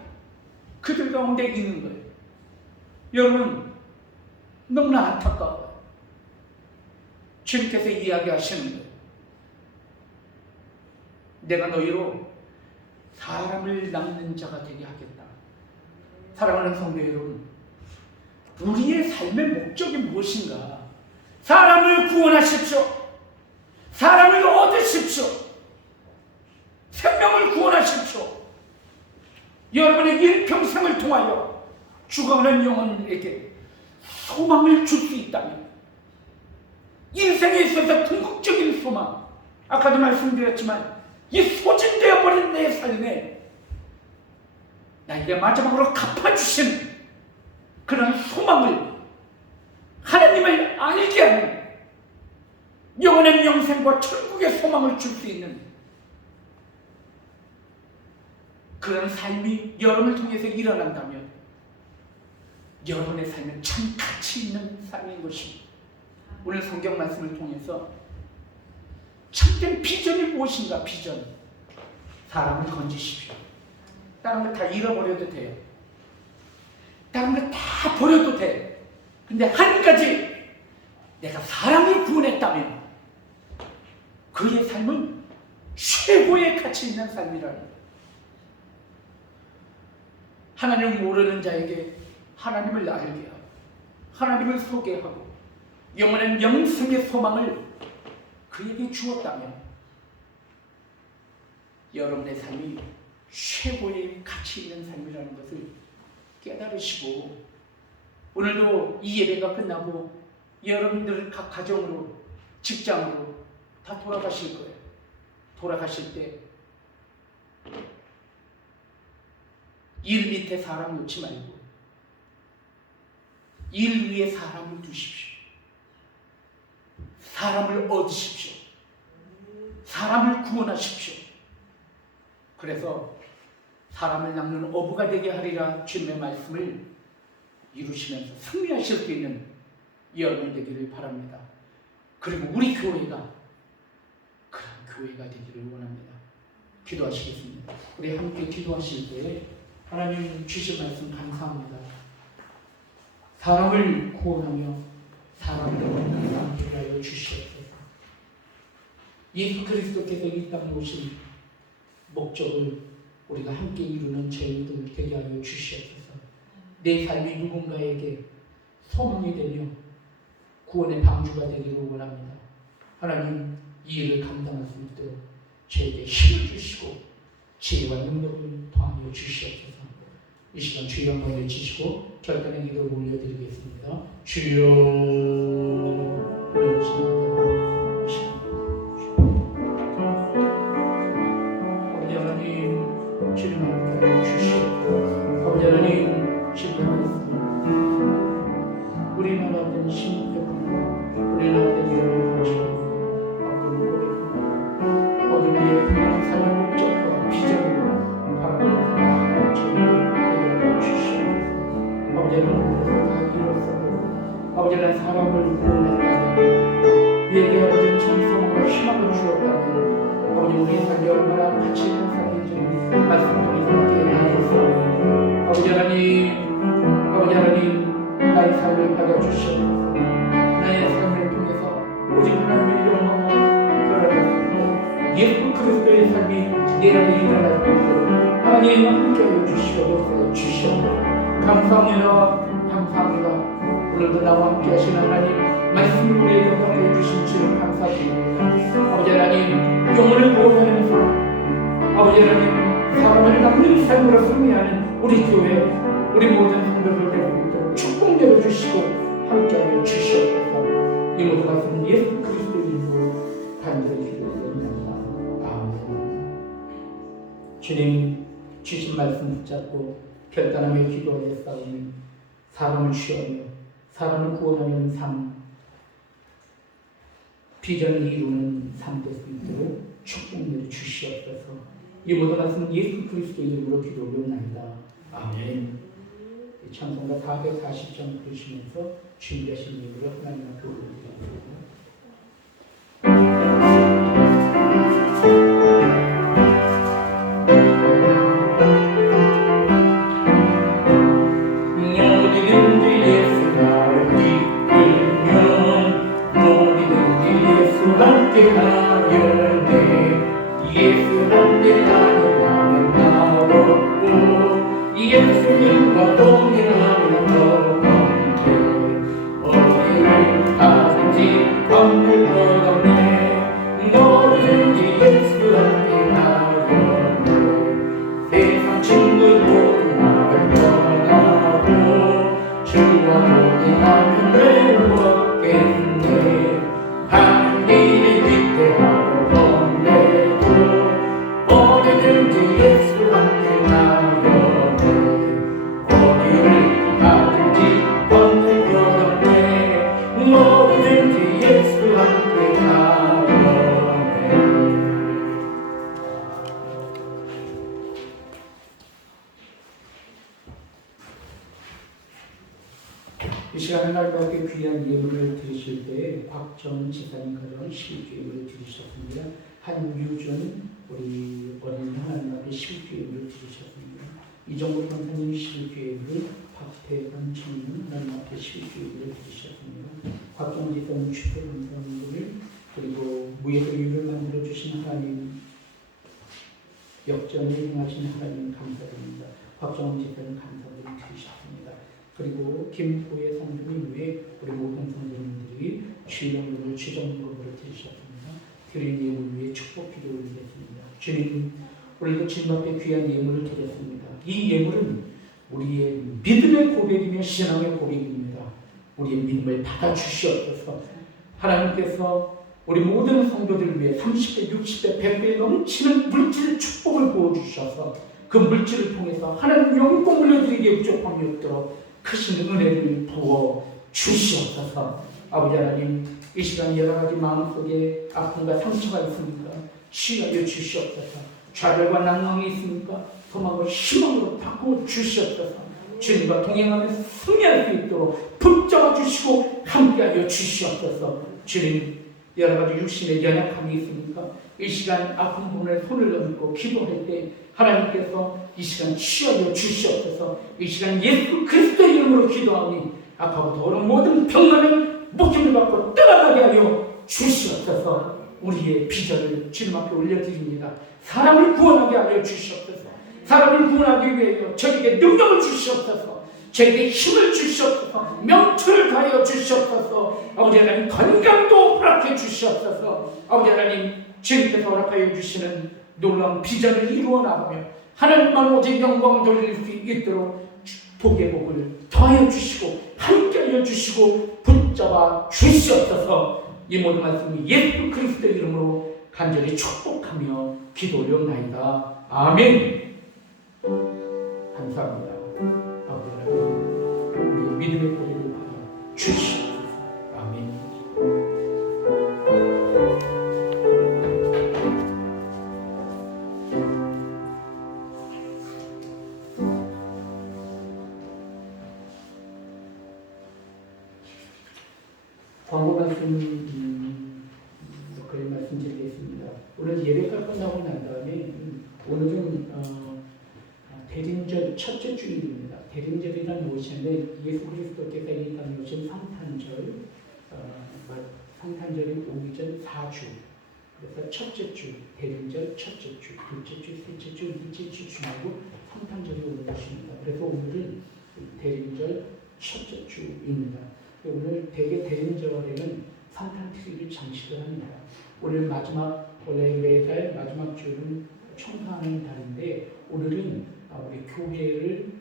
그들 가운데 있는 거예요. 여러분, 너무나 안타까워요. 주님께서 이야기하시는 거예요. 내가 너희로 사람을 낳는 자가 되게 하겠다. 사랑하는 성도 여러분, 우리의 삶의 목적이 무엇인가? 사람을 구원하십시오. 사람을 얻으십시오. 생명을 구원하십시오. 여러분의 일평생을 통하여 죽어가는 영혼에게 소망을 줄 수 있다면, 인생에 있어서 궁극적인 소망, 아까도 말씀드렸지만 이 소진되어 버린 내 삶에 나에게 마지막으로 갚아주신 그런 소망을, 하나님을 알게 하는 영원한 영생과 천국의 소망을 줄 수 있는 그런 삶이 여러분을 통해서 일어난다면 여러분의 삶은 참 가치 있는 삶인 것입니다. 오늘 성경 말씀을 통해서 참된 비전이 무엇인가? 비전. 사람을 건지십시오. 다른 거 다 잃어버려도 돼요. 다른 거 다 버려도 돼. 근데 한 가지, 내가 사람을 구원했다면 그의 삶은 최고의 가치 있는 삶이라는 거예요. 하나님을 모르는 자에게 하나님을 알게 하고 하나님을 소개하고 영원한 영생의 소망을 그에게 주었다면 여러분의 삶이 최고의 가치 있는 삶이라는 것을 깨달으시고, 오늘도 이 예배가 끝나고 여러분들 각 가정으로, 직장으로 다 돌아가실 거예요. 돌아가실 때 일 밑에 사람 놓지 말고 일 위에 사람을 두십시오. 사람을 얻으십시오. 사람을 구원하십시오. 그래서 사람을 낚는 어부가 되게 하리라 주님의 말씀을 이루시면서 승리하실 수 있는 여러분 되기를 바랍니다. 그리고 우리 교회가 그런 교회가 되기를 원합니다. 기도하시겠습니다. 우리 함께 기도하실 때 하나님 주신 말씀 감사합니다. 사람을 구원하며 사람을 얻게 하여 주시옵소서. 예수 그리스도께서 이 땅에 오신 목적을 우리가 함께 이루는 저희들 되게 하여 주시옵소서. 내 삶이 누군가에게 소망이 되며 구원의 방주가 되기를 원합니다. 하나님, 이 일을 감당할 수 있도록 저에게 힘을 주시고 지혜와 능력을 더하여 주시옵소서. 이 시간 주여 한번 외치시고 결단의 기도를 올려드리겠습니다. 주여, 우리 아버지 하나님, 주님을 함께 주시옵소서. 아버지 하나님, 주님을 우리나라 된 신입회관, 우리나라 된 여러분 하시고 모든 우리의 분명한 삶의 목적과 비전으로 바라보는 저희를 주시옵소서. 아버지 하나님, 다 이뤘어도 아버지 하나님 사람을 구원했다면 우리에게 아버지 찬송과 희망을 주었다면 아버지 우리의 삶이 얼마나 가치 있는 삶인지 말씀 통해서 함께 나눴습니다. 아버지 하나님, 나의 삶을 받아주시옵소서. 나의 삶을 통해서 오직 하나님의 영광을 드러내고 예수 그리스도의 삶이 내 안에 일어날 수 있도록 하나님 함께하여 주시옵소서. 감사합니다. 오늘도 나와 함께 하시는 하나님 말씀을 우리에게 허락해 주신 주를 감사드립니다. 아버지 하나님, 영혼을 보호하는 삶, 아버지 하나님, 사람을 낚는 삶으로 승리하는 우리 교회, 우리 모든 성도들 되고 있도록 축복 내려주시고 함께하여 주시옵소서. 이 모든 말씀은 예수 그리스도의 이름으로 간절히 기도드립니다. 아멘. 주님 주신 말씀 붙잡고 결단하며 기도하여 싸우는 사람을 취하며 사람을 구원하는 삶, 비전을 이루는 삶 될 수 있도록 축복 내려주시옵소서. 이 모든 말씀은 예수 그리스도의 이름으로 기도 올려옵나이다. 아멘. 찬송가 440장 부르시면서 준비하신 예배로 하나님 앞에 올려드립니다. 어디든지 예수 나를 이끌면 어디든지 예수 함께 가야 돼. 예수 함께 다녀가면 나롭고 예수님과 동행하면 더 어디를 가든지 귀한 예물을 드리실 때 곽정 지사님 가져온 11주 예물을 드리셨습니다. 한유준 우리 어린이 하나님 앞에 11주 예물을 드리셨습니다. 이정우 선생님 11주 예물을 박태관 청년 하나님 앞에 11주 예물을 드리셨습니다. 곽정 지사님 축복 감사합니다. 그리고 무예의 유를 만들어 주신 하나님, 역전을 행하신 하나님 감사드립니다. 박정훈 지사님 감사를 드리셨습니다. 그리고 김포의 성도님 외에 우리 모든 성도님들이 주일영물을 주정물을 드리셨습니다. 드린 예물 위에 축복 기도 올리겠습니다. 주님, 우리도 주님 앞에 귀한 예물을 드렸습니다. 이 예물은 우리의 믿음의 고백이며 신앙의 고백입니다. 우리의 믿음을 받아주시옵소서. 하나님께서 우리 모든 성도들을 위해 30배, 60배, 100배 넘치는 물질 축복을 부어주셔서 그 물질을 통해서 하나님 영광 올려드리기에 부족함이 없도록 크신 은혜를 부어 주시옵소서. 아버지 하나님, 이 시간 여러 가지 마음속에 아픔과 상처가 있습니까? 치유하여 주시옵소서. 좌절과 낭망이 있습니까? 소망을 희망으로 바꿔 주시옵소서. 주님과 동행하며 승리할 수 있도록 붙잡아 주시고 함께하여 주시옵소서. 주님, 여러 가지 육신의 연약함이 있습니까? 이 시간 아픈 부분에 손을 얹고 기도할 때 하나님께서 이 시간 치유하여 주시옵소서. 이 시간 예수 그리스도의 이름으로 기도하니 아까부터 오는 모든 병만은 목숨을 받고 떠나가게 하여 주시옵소서. 우리의 비전을 주님 앞에 올려드립니다. 사람을 구원하게 하여 주시옵소서. 사람을 구원하기 위해 저에게 능력을 주시옵소서. 저에게 힘을 주시옵소서. 명철을 다하여 주시옵소서. 아버지 하나님, 건강도 허락해 주시옵소서. 아버지 하나님, 주님께서 허락하여 주시는 놀라운 비전을 이루어 나가며 하나님만 오직 영광을 돌릴 수 있도록 복의 복을 더하여 주시고 함께하여 주시고 붙잡아 주시옵소서. 이 모든 말씀이 예수 그리스도의 이름으로 간절히 축복하며 기도 올려옵나이다. 아멘. 감사합니다. 아버지 하나님, 우리 믿음의 고백을 받아 주시옵소서. 아멘. 광고 그런 말씀드리겠습니다. 오늘 예배가 끝나고 난 다음에 오늘은 대림절 첫째 주일입니다. 대림절이란 무엇인데 예수 그리스도께서 이 땅에 오신 성탄절, 성탄절이 오기 전 4주, 그래서 첫째 주, 대림절 첫째 주, 둘째 주, 셋째 주, 넷째 주 주말고 성탄절이 오는 것입니다. 그래서 오늘은 대림절 첫째 주입니다. 오늘 대개 대림절에는 성탄트리를 장식을 합니다. 오늘 원래 매달 마지막 주는 청소하는 달인데 오늘은 우리 교회를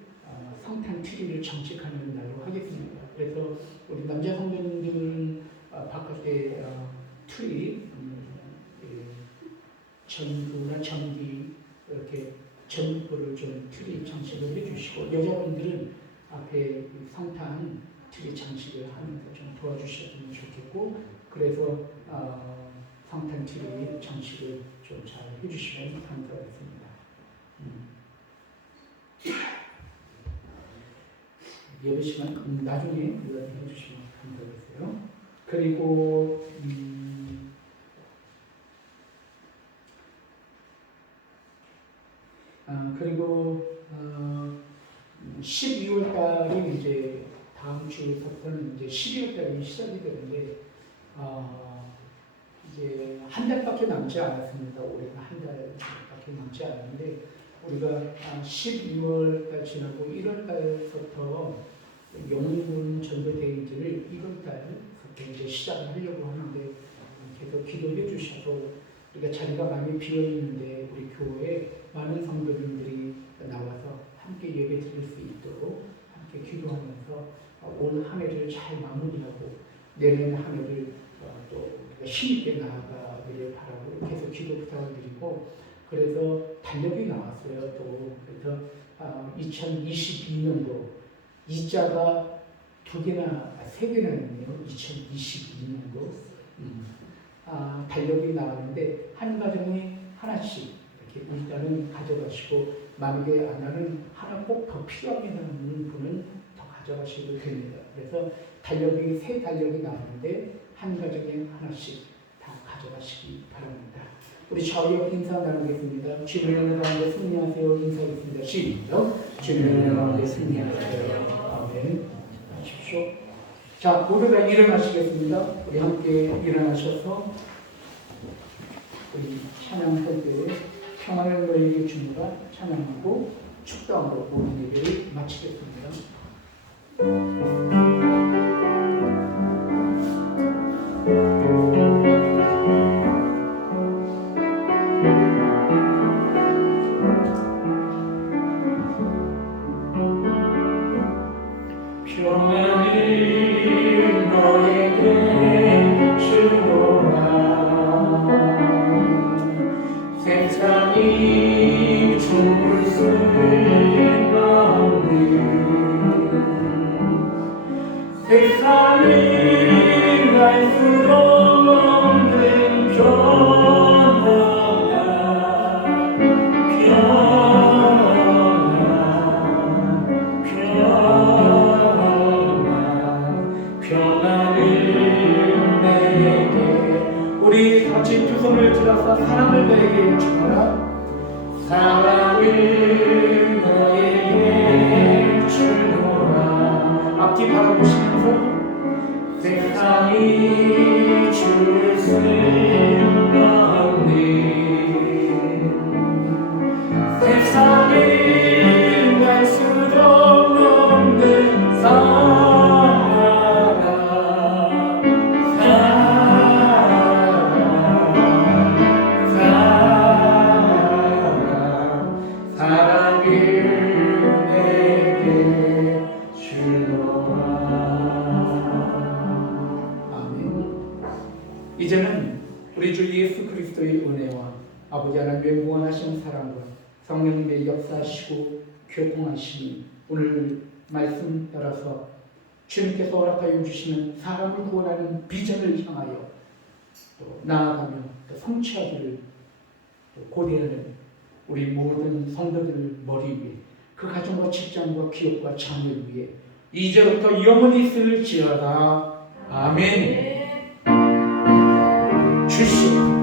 성탄트리를 장식하는 날로 하겠습니다. 그래서 우리 남자 성도님들은 바깥에 트리, 전구나 전기 이렇게 전구를 좀 트리 장식을 해주시고 여자분들은 앞에 성탄 트리 장식을 하면서 좀 도와주셨으면 좋겠고 그래서 성탄 트리 장식을 좀 잘 해주시면 감사하겠습니다. 예배 시간 나중에 연락해 주시면 감사하겠어요. 그리고 12월 달이 이제 다음 주부터는 이제 12월 달이 시작이 되는데 이제 한 달밖에 남지 않았습니다. 올해는 한 달밖에 남지 않았는데 우리가 12월 달 지나고 1월 달부터 영웅군 전도대회를 1월 달부터 이제 시작을 하려고 하는데 계속 기도해 주셔서 우리가 자리가 많이 비어 있는데 우리 교회에 많은 성도님들이 나와서 함께 예배 드릴 수 있도록 함께 기도하면서 올 한 해를 잘 마무리하고 내년 한 해를 또 힘있게 나아가기를 바라고 계속 기도 부탁을 드리고 그래서 달력이 나왔어요. 또 그래서 2022년도 이자가 2개나 3개나 있네요. 2022년도 달력이 나왔는데 한 가정이 하나씩 이렇게 일단은 가져가시고 만약에 하나는 하나 꼭 더 필요하다는 분은 더 가져가셔도 됩니다. 그래서 달력이 세 달력이 나오는데 한 가정에 하나씩 다 가져가시기 바랍니다. 우리 좌우옆 인사 나누겠습니다. 주님의 은혜 가운데 승리하세요. 인사하겠습니다. 시작. 주님의 은혜 가운데 승리하세요. 아멘. 하십시오. 자, 모두 다 일어나시겠습니다. 우리 함께 일어나셔서 우리 찬양할 때 평안을 너희에게 주노라 찬양하고 축도함으로 모든 예배를 마치겠습니다. 평안을 너에게 주노라 세상이 죽을 수는 없는 세상이 갈 수도 없는 평안을 내게 우리 같이 두 손을 들어서 사랑을 내게 주노라 사랑을 너에게 주노라 앞뒤 바라보시면서 세상이 줄 수 없는 세상이 갈 수도 없는 이제는 우리 주 예수 그리스도의 은혜와 아버지 하나님의 무한하신 사랑과 성령님의 역사하시고 교통하심이 오늘 말씀 따라서 주님께서 허락하여 주시는 사람을 구원하는 비전을 향하여 또 나아가며 또 성취하기를 또 고대하는 우리 모든 성도들 머리 위에 그 가정과 직장과 기업과 자녀 위에 이제부터 영원히 있을지어다. 아멘. 주시옵소서.